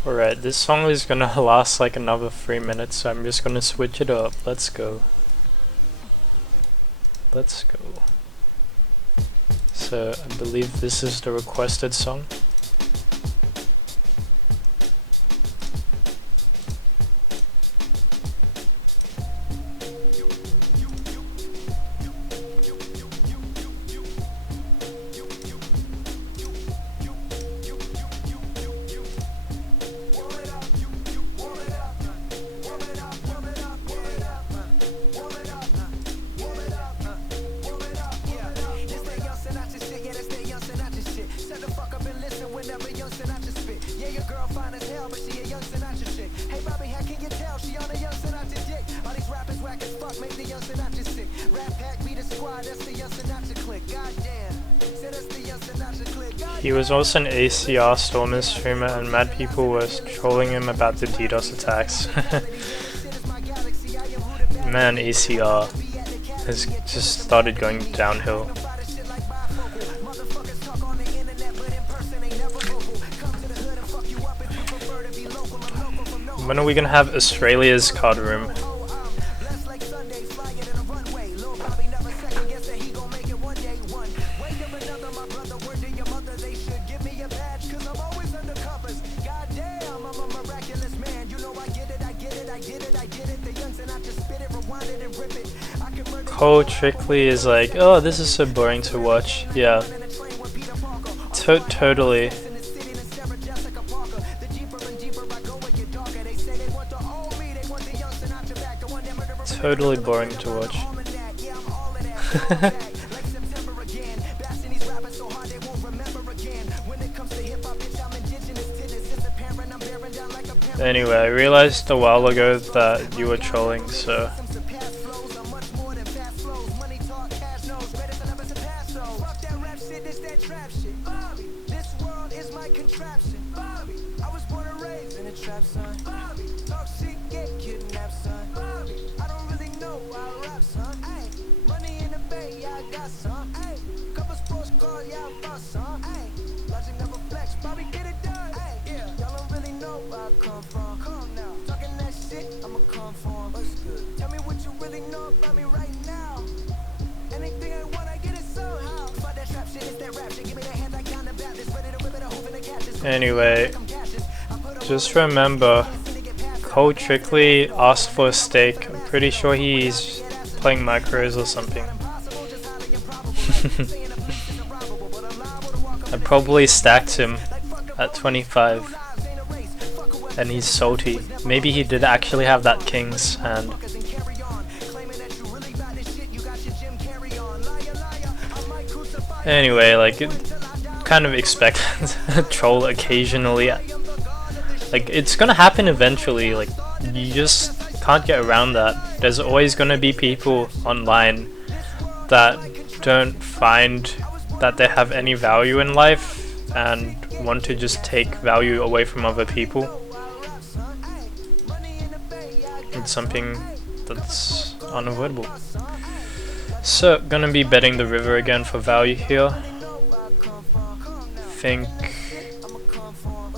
Alright, this song is gonna last like another 3 minutes, so I'm just gonna switch it up. Let's go. Let's go. So, I believe this is the requested song. He was also an ACR Stormer streamer and mad people were trolling him about the DDoS attacks. Man, ACR has just started going downhill. When are we gonna have Australia's card room? Cole Trickley is like, oh, this is so boring to watch. Yeah. Totally. Totally boring to watch. Anyway, I realized a while ago that you were trolling, so... Anyway, just remember, Cole Trickley asked for a steak. I'm pretty sure he's playing micros or something. I probably stacked him at 25 and he's salty. Maybe he did actually have that king's hand. Anyway, like, kind of expect a troll occasionally. Like, it's gonna happen eventually. Like, you just can't get around that. There's always gonna be people online that don't find that they have any value in life and want to just take value away from other people. It's something that's unavoidable. So, gonna be betting the river again for value here. Think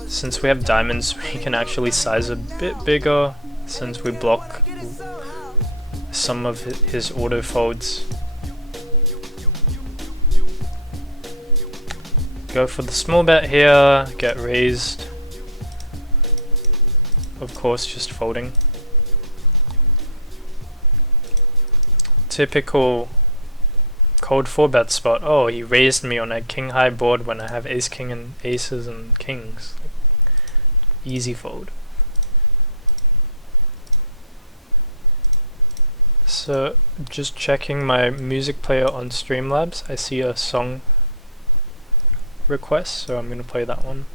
since we have diamonds, we can actually size a bit bigger since we block some of his auto folds. Go for the small bet here, get raised. Of course, just folding. Typical cold 4-bet spot. Oh, he raised me on a king high board when I have ace king and aces and kings. Easy fold. So just checking my music player on Streamlabs. I see a song request, so I'm gonna play that one.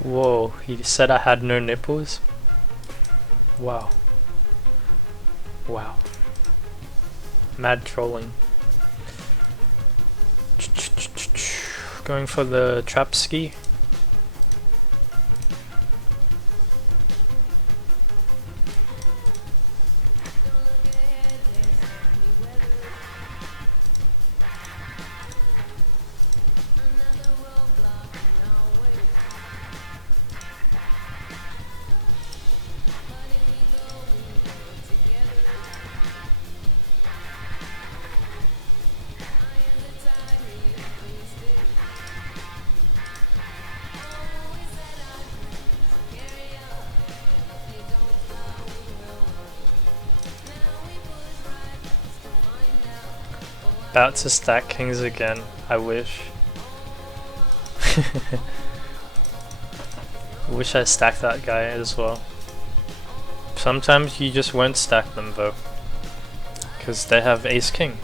Whoa, he said I had no nipples? Wow. Wow. Mad trolling. Going for the trap ski. About to stack kings again, I wish. Wish I stacked that guy as well. Sometimes you just won't stack them though, because they have ace king.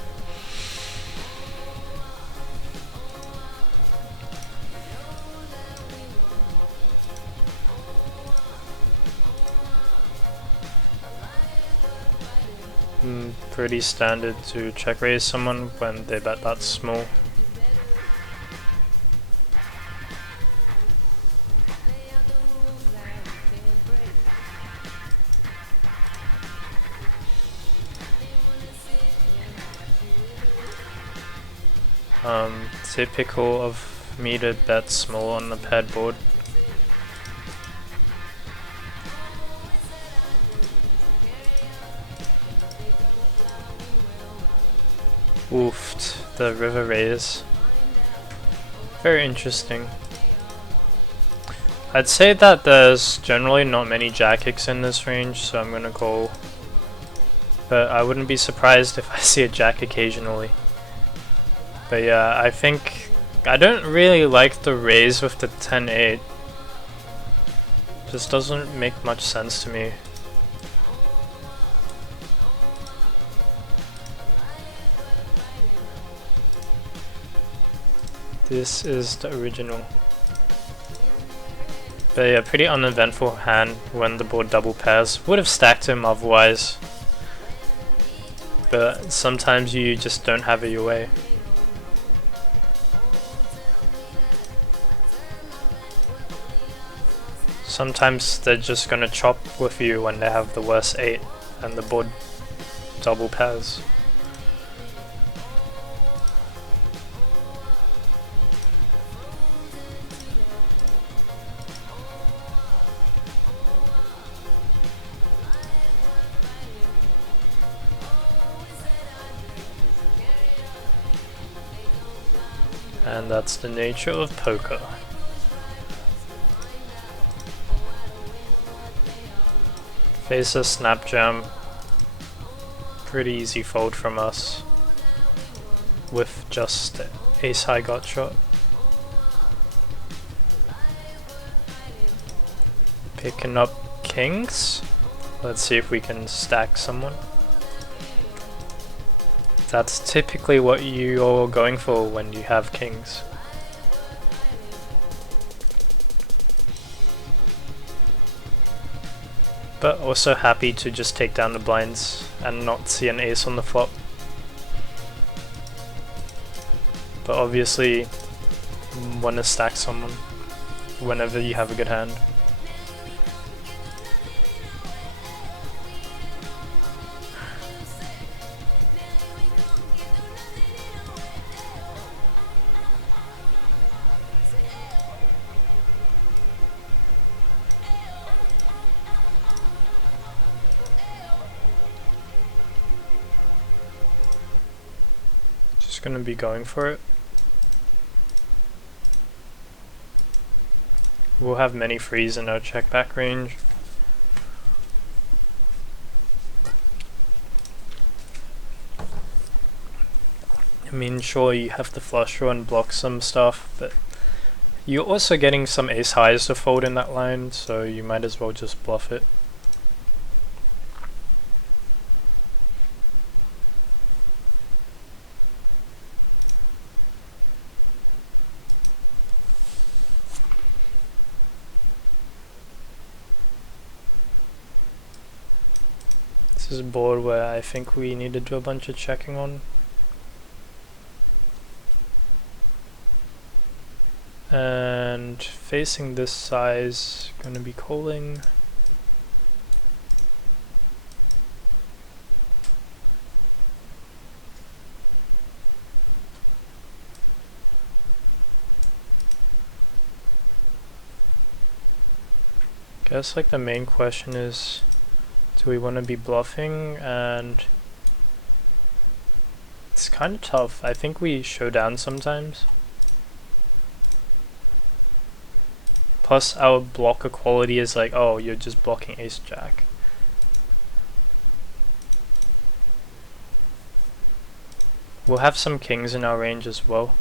Pretty standard to check raise someone when they bet that small. Typical of me to bet small on the paired board. Oofed, the river raise. Very interesting. I'd say that there's generally not many jack kicks in this range, so I'm gonna call. But I wouldn't be surprised if I see a jack occasionally. But yeah, I think I don't really like the raise with the 10-8. Just doesn't make much sense to me. This is the original. But yeah, pretty uneventful hand when the board double pairs. Would have stacked him otherwise. But sometimes you just don't have it your way. Sometimes they're just gonna chop with you when they have the worst 8 and the board double pairs. And that's the nature of poker. Face a snap jam. Pretty easy fold from us. With just ace high gut shot. Picking up kings. Let's see if we can stack someone. That's typically what you're going for when you have kings. But also happy to just take down the blinds and not see an ace on the flop. But obviously want to stack someone whenever you have a good hand. Gonna be going for it. We'll have many frees in our check back range. I mean, sure, you have the flush draw and block some stuff, but you're also getting some ace highs to fold in that line, so you might as well just bluff it. This is a board where I think we need to do a bunch of checking on. And facing this size, gonna be calling. Guess like the main question is, do we want to be bluffing? And it's kind of tough. I think we show down sometimes. Plus our blocker quality is like, oh, you're just blocking ace jack. We'll have some kings in our range as well.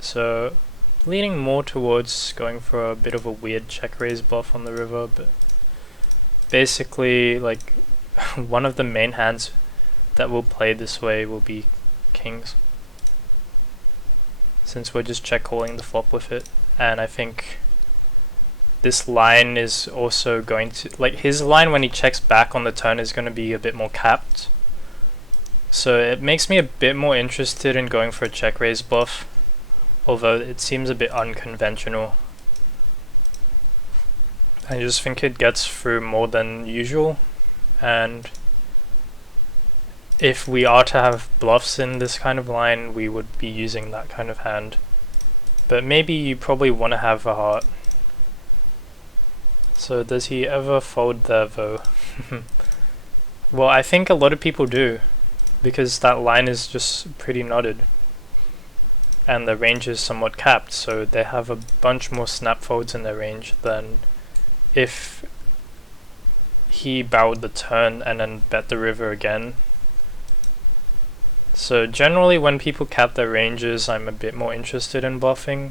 So leaning more towards going for a bit of a weird check raise bluff on the river, but basically like one of the main hands that will play this way will be kings, since we're just check calling the flop with it. And I think this line is also going to, like, his line when he checks back on the turn is going to be a bit more capped, so it makes me a bit more interested in going for a check raise bluff, although it seems a bit unconventional. I just think it gets through more than usual, and if we are to have bluffs in this kind of line, we would be using that kind of hand. But maybe you probably want to have a heart. So does he ever fold there though? Well, I think a lot of people do, because that line is just pretty knotted. And the range is somewhat capped, so they have a bunch more snap folds in their range than if he barreled the turn and then bet the river again. So generally when people cap their ranges, I'm a bit more interested in bluffing,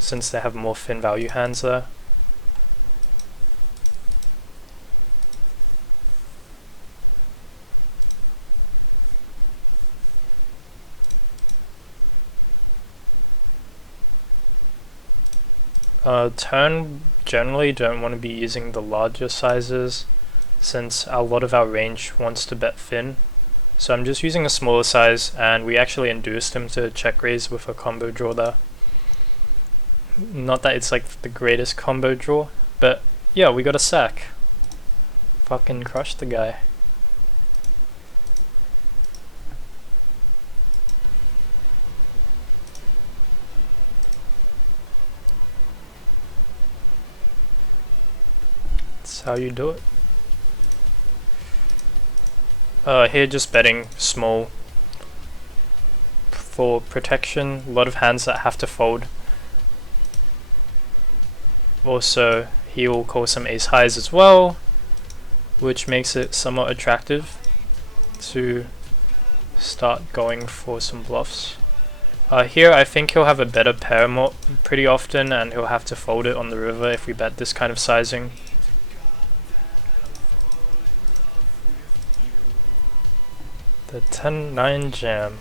since they have more thin value hands there. Turn generally don't want to be using the larger sizes, since a lot of our range wants to bet thin. So I'm just using a smaller size, and we actually induced him to check raise with a combo draw there. Not that it's like the greatest combo draw, but yeah, we got a sack. Fucking crushed the guy. That's how you do it. Here just betting small for protection. A lot of hands that have to fold. Also, he will call some ace highs as well, which makes it somewhat attractive to start going for some bluffs. Here I think he'll have a better pair pretty often, and he'll have to fold it on the river if we bet this kind of sizing. The 10-9 jam.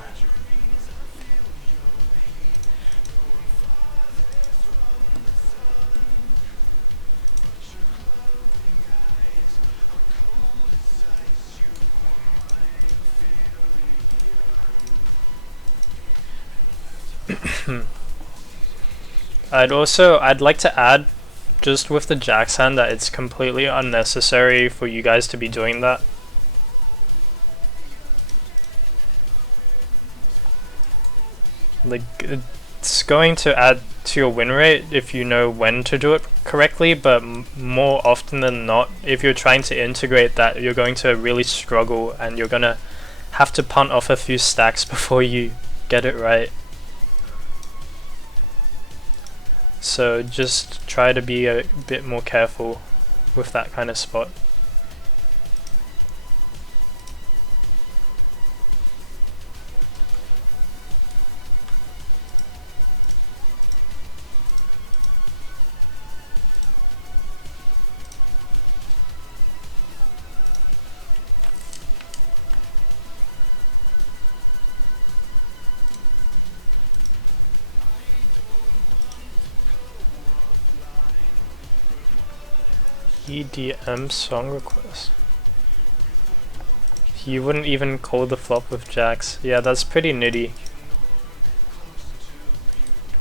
I'd like to add, just with the jacks hand, that it's completely unnecessary for you guys to be doing that. Like, it's going to add to your win rate if you know when to do it correctly, but more often than not, if you're trying to integrate that, you're going to really struggle, and you're gonna have to punt off a few stacks before you get it right. So just try to be a bit more careful with that kind of spot. EDM song request. You wouldn't even call the flop with jacks. Yeah, that's pretty nitty.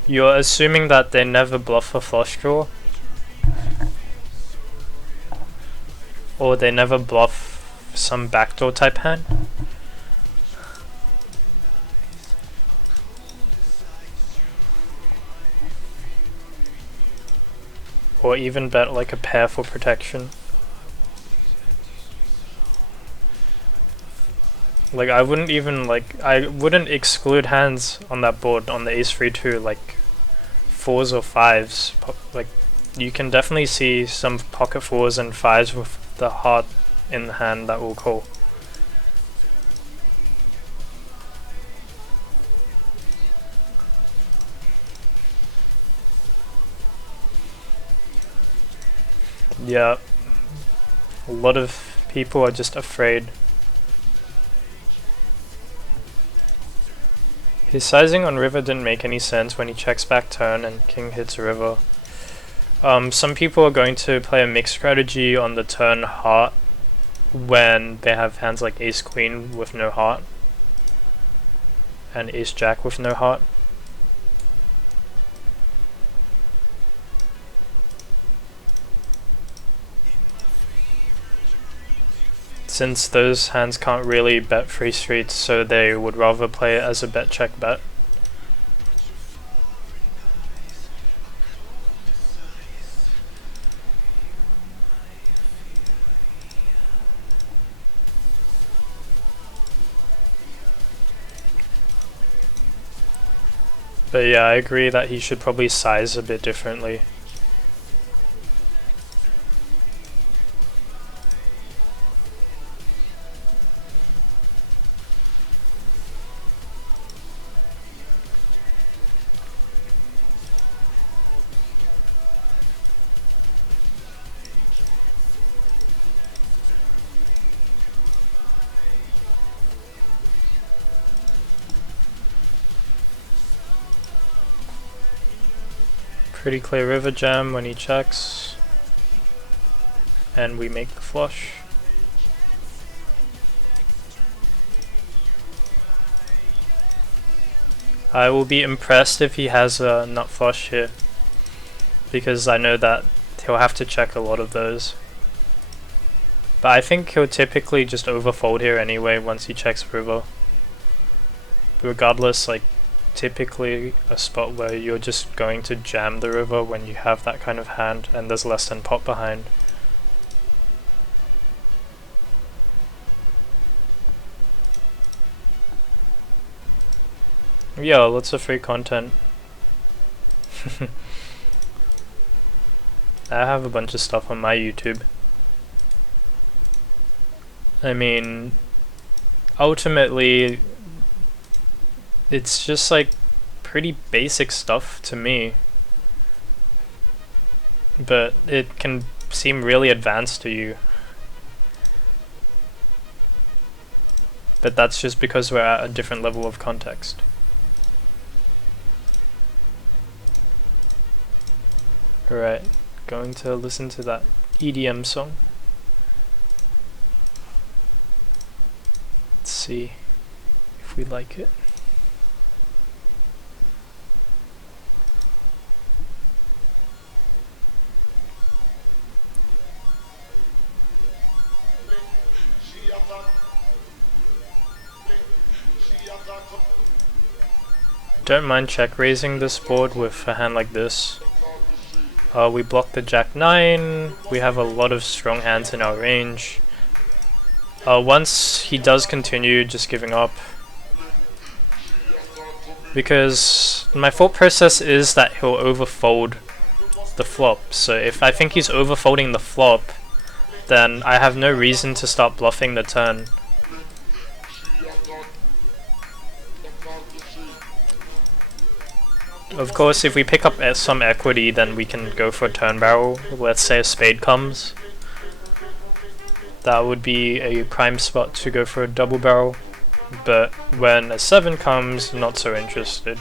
You're assuming that they never bluff a flush draw? Or they never bluff some backdoor type hand? Or even bet like a pair for protection. Like I wouldn't exclude hands on that board on the ace-3-2, like 4s or 5s. Like you can definitely see some pocket 4s and 5s with the heart in the hand that will call. Yeah, A lot of people are just afraid. His sizing on river didn't make any sense when he checks back turn and king hits river. Some people are going to play a mixed strategy on the turn heart when they have hands like ace queen with no heart and ace jack with no heart. Since those hands can't really bet free streets, so they would rather play it as a bet check bet. But yeah, I agree that he should probably size a bit differently. Pretty clear river jam when he checks, and we make the flush. I will be impressed if he has a nut flush here, because I know that he'll have to check a lot of those. But I think he'll typically just overfold here anyway once he checks river. Regardless, like, typically a spot where you're just going to jam the river when you have that kind of hand and there's less than pot behind. Yeah, lots of free content. I have a bunch of stuff on my YouTube. I mean, ultimately it's just like pretty basic stuff to me, but it can seem really advanced to you. But that's just because we're at a different level of context. Alright, going to listen to that EDM song. Let's see if we like it. Don't mind check raising this board with a hand like this. We block the jack 9, we have a lot of strong hands in our range. Once he does continue just giving up, because my thought process is that he'll overfold the flop, so if I think he's overfolding the flop, then I have no reason to start bluffing the turn. Of course, if we pick up some equity, then we can go for a turn barrel. Let's say a spade comes. That would be a prime spot to go for a double barrel. But when a 7 comes, not so interested.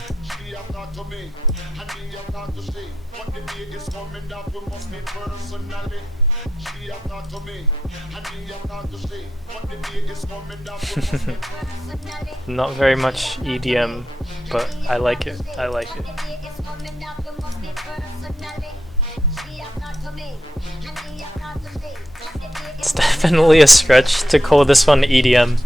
Not very much EDM, but I like it. I like it. It's definitely a stretch to call this one EDM.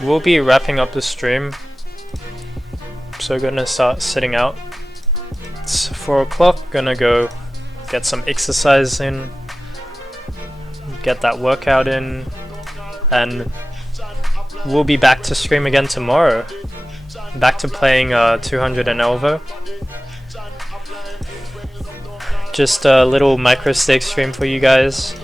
We'll be wrapping up the stream, so gonna start sitting out. It's 4 o'clock, gonna go get some exercise in, get that workout in, and we'll be back to stream again tomorrow. Back to playing 200 and Elvo. Just a little microstakes stream for you guys.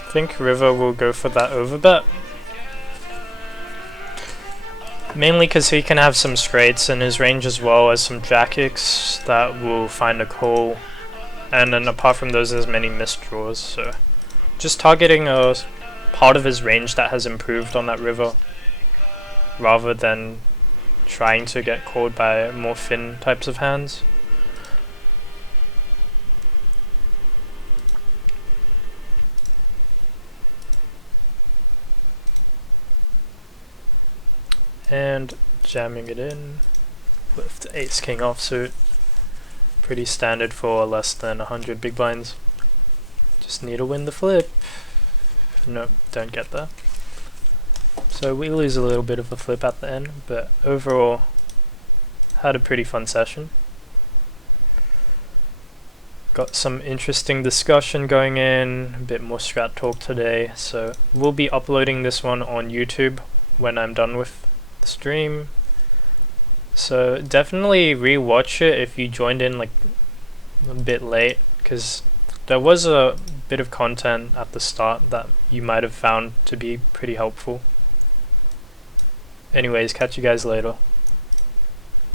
I think River will go for that overbet. Mainly because he can have some straights in his range as well as some jack-X that will find a call. And then apart from those, there's many missed draws. So just targeting a part of his range that has improved on that river, rather than trying to get called by more thin types of hands. And jamming it in with the ace king offsuit. Pretty standard for less than 100 big blinds. Just need to win the flip. Nope, don't get that. So we lose a little bit of a flip at the end, but overall had a pretty fun session. Got some interesting discussion going in, a bit more strat talk today, so we'll be uploading this one on YouTube when I'm done with the stream. So definitely re-watch it if you joined in like a bit late, because there was a bit of content at the start that you might have found to be pretty helpful. Anyways, catch you guys later.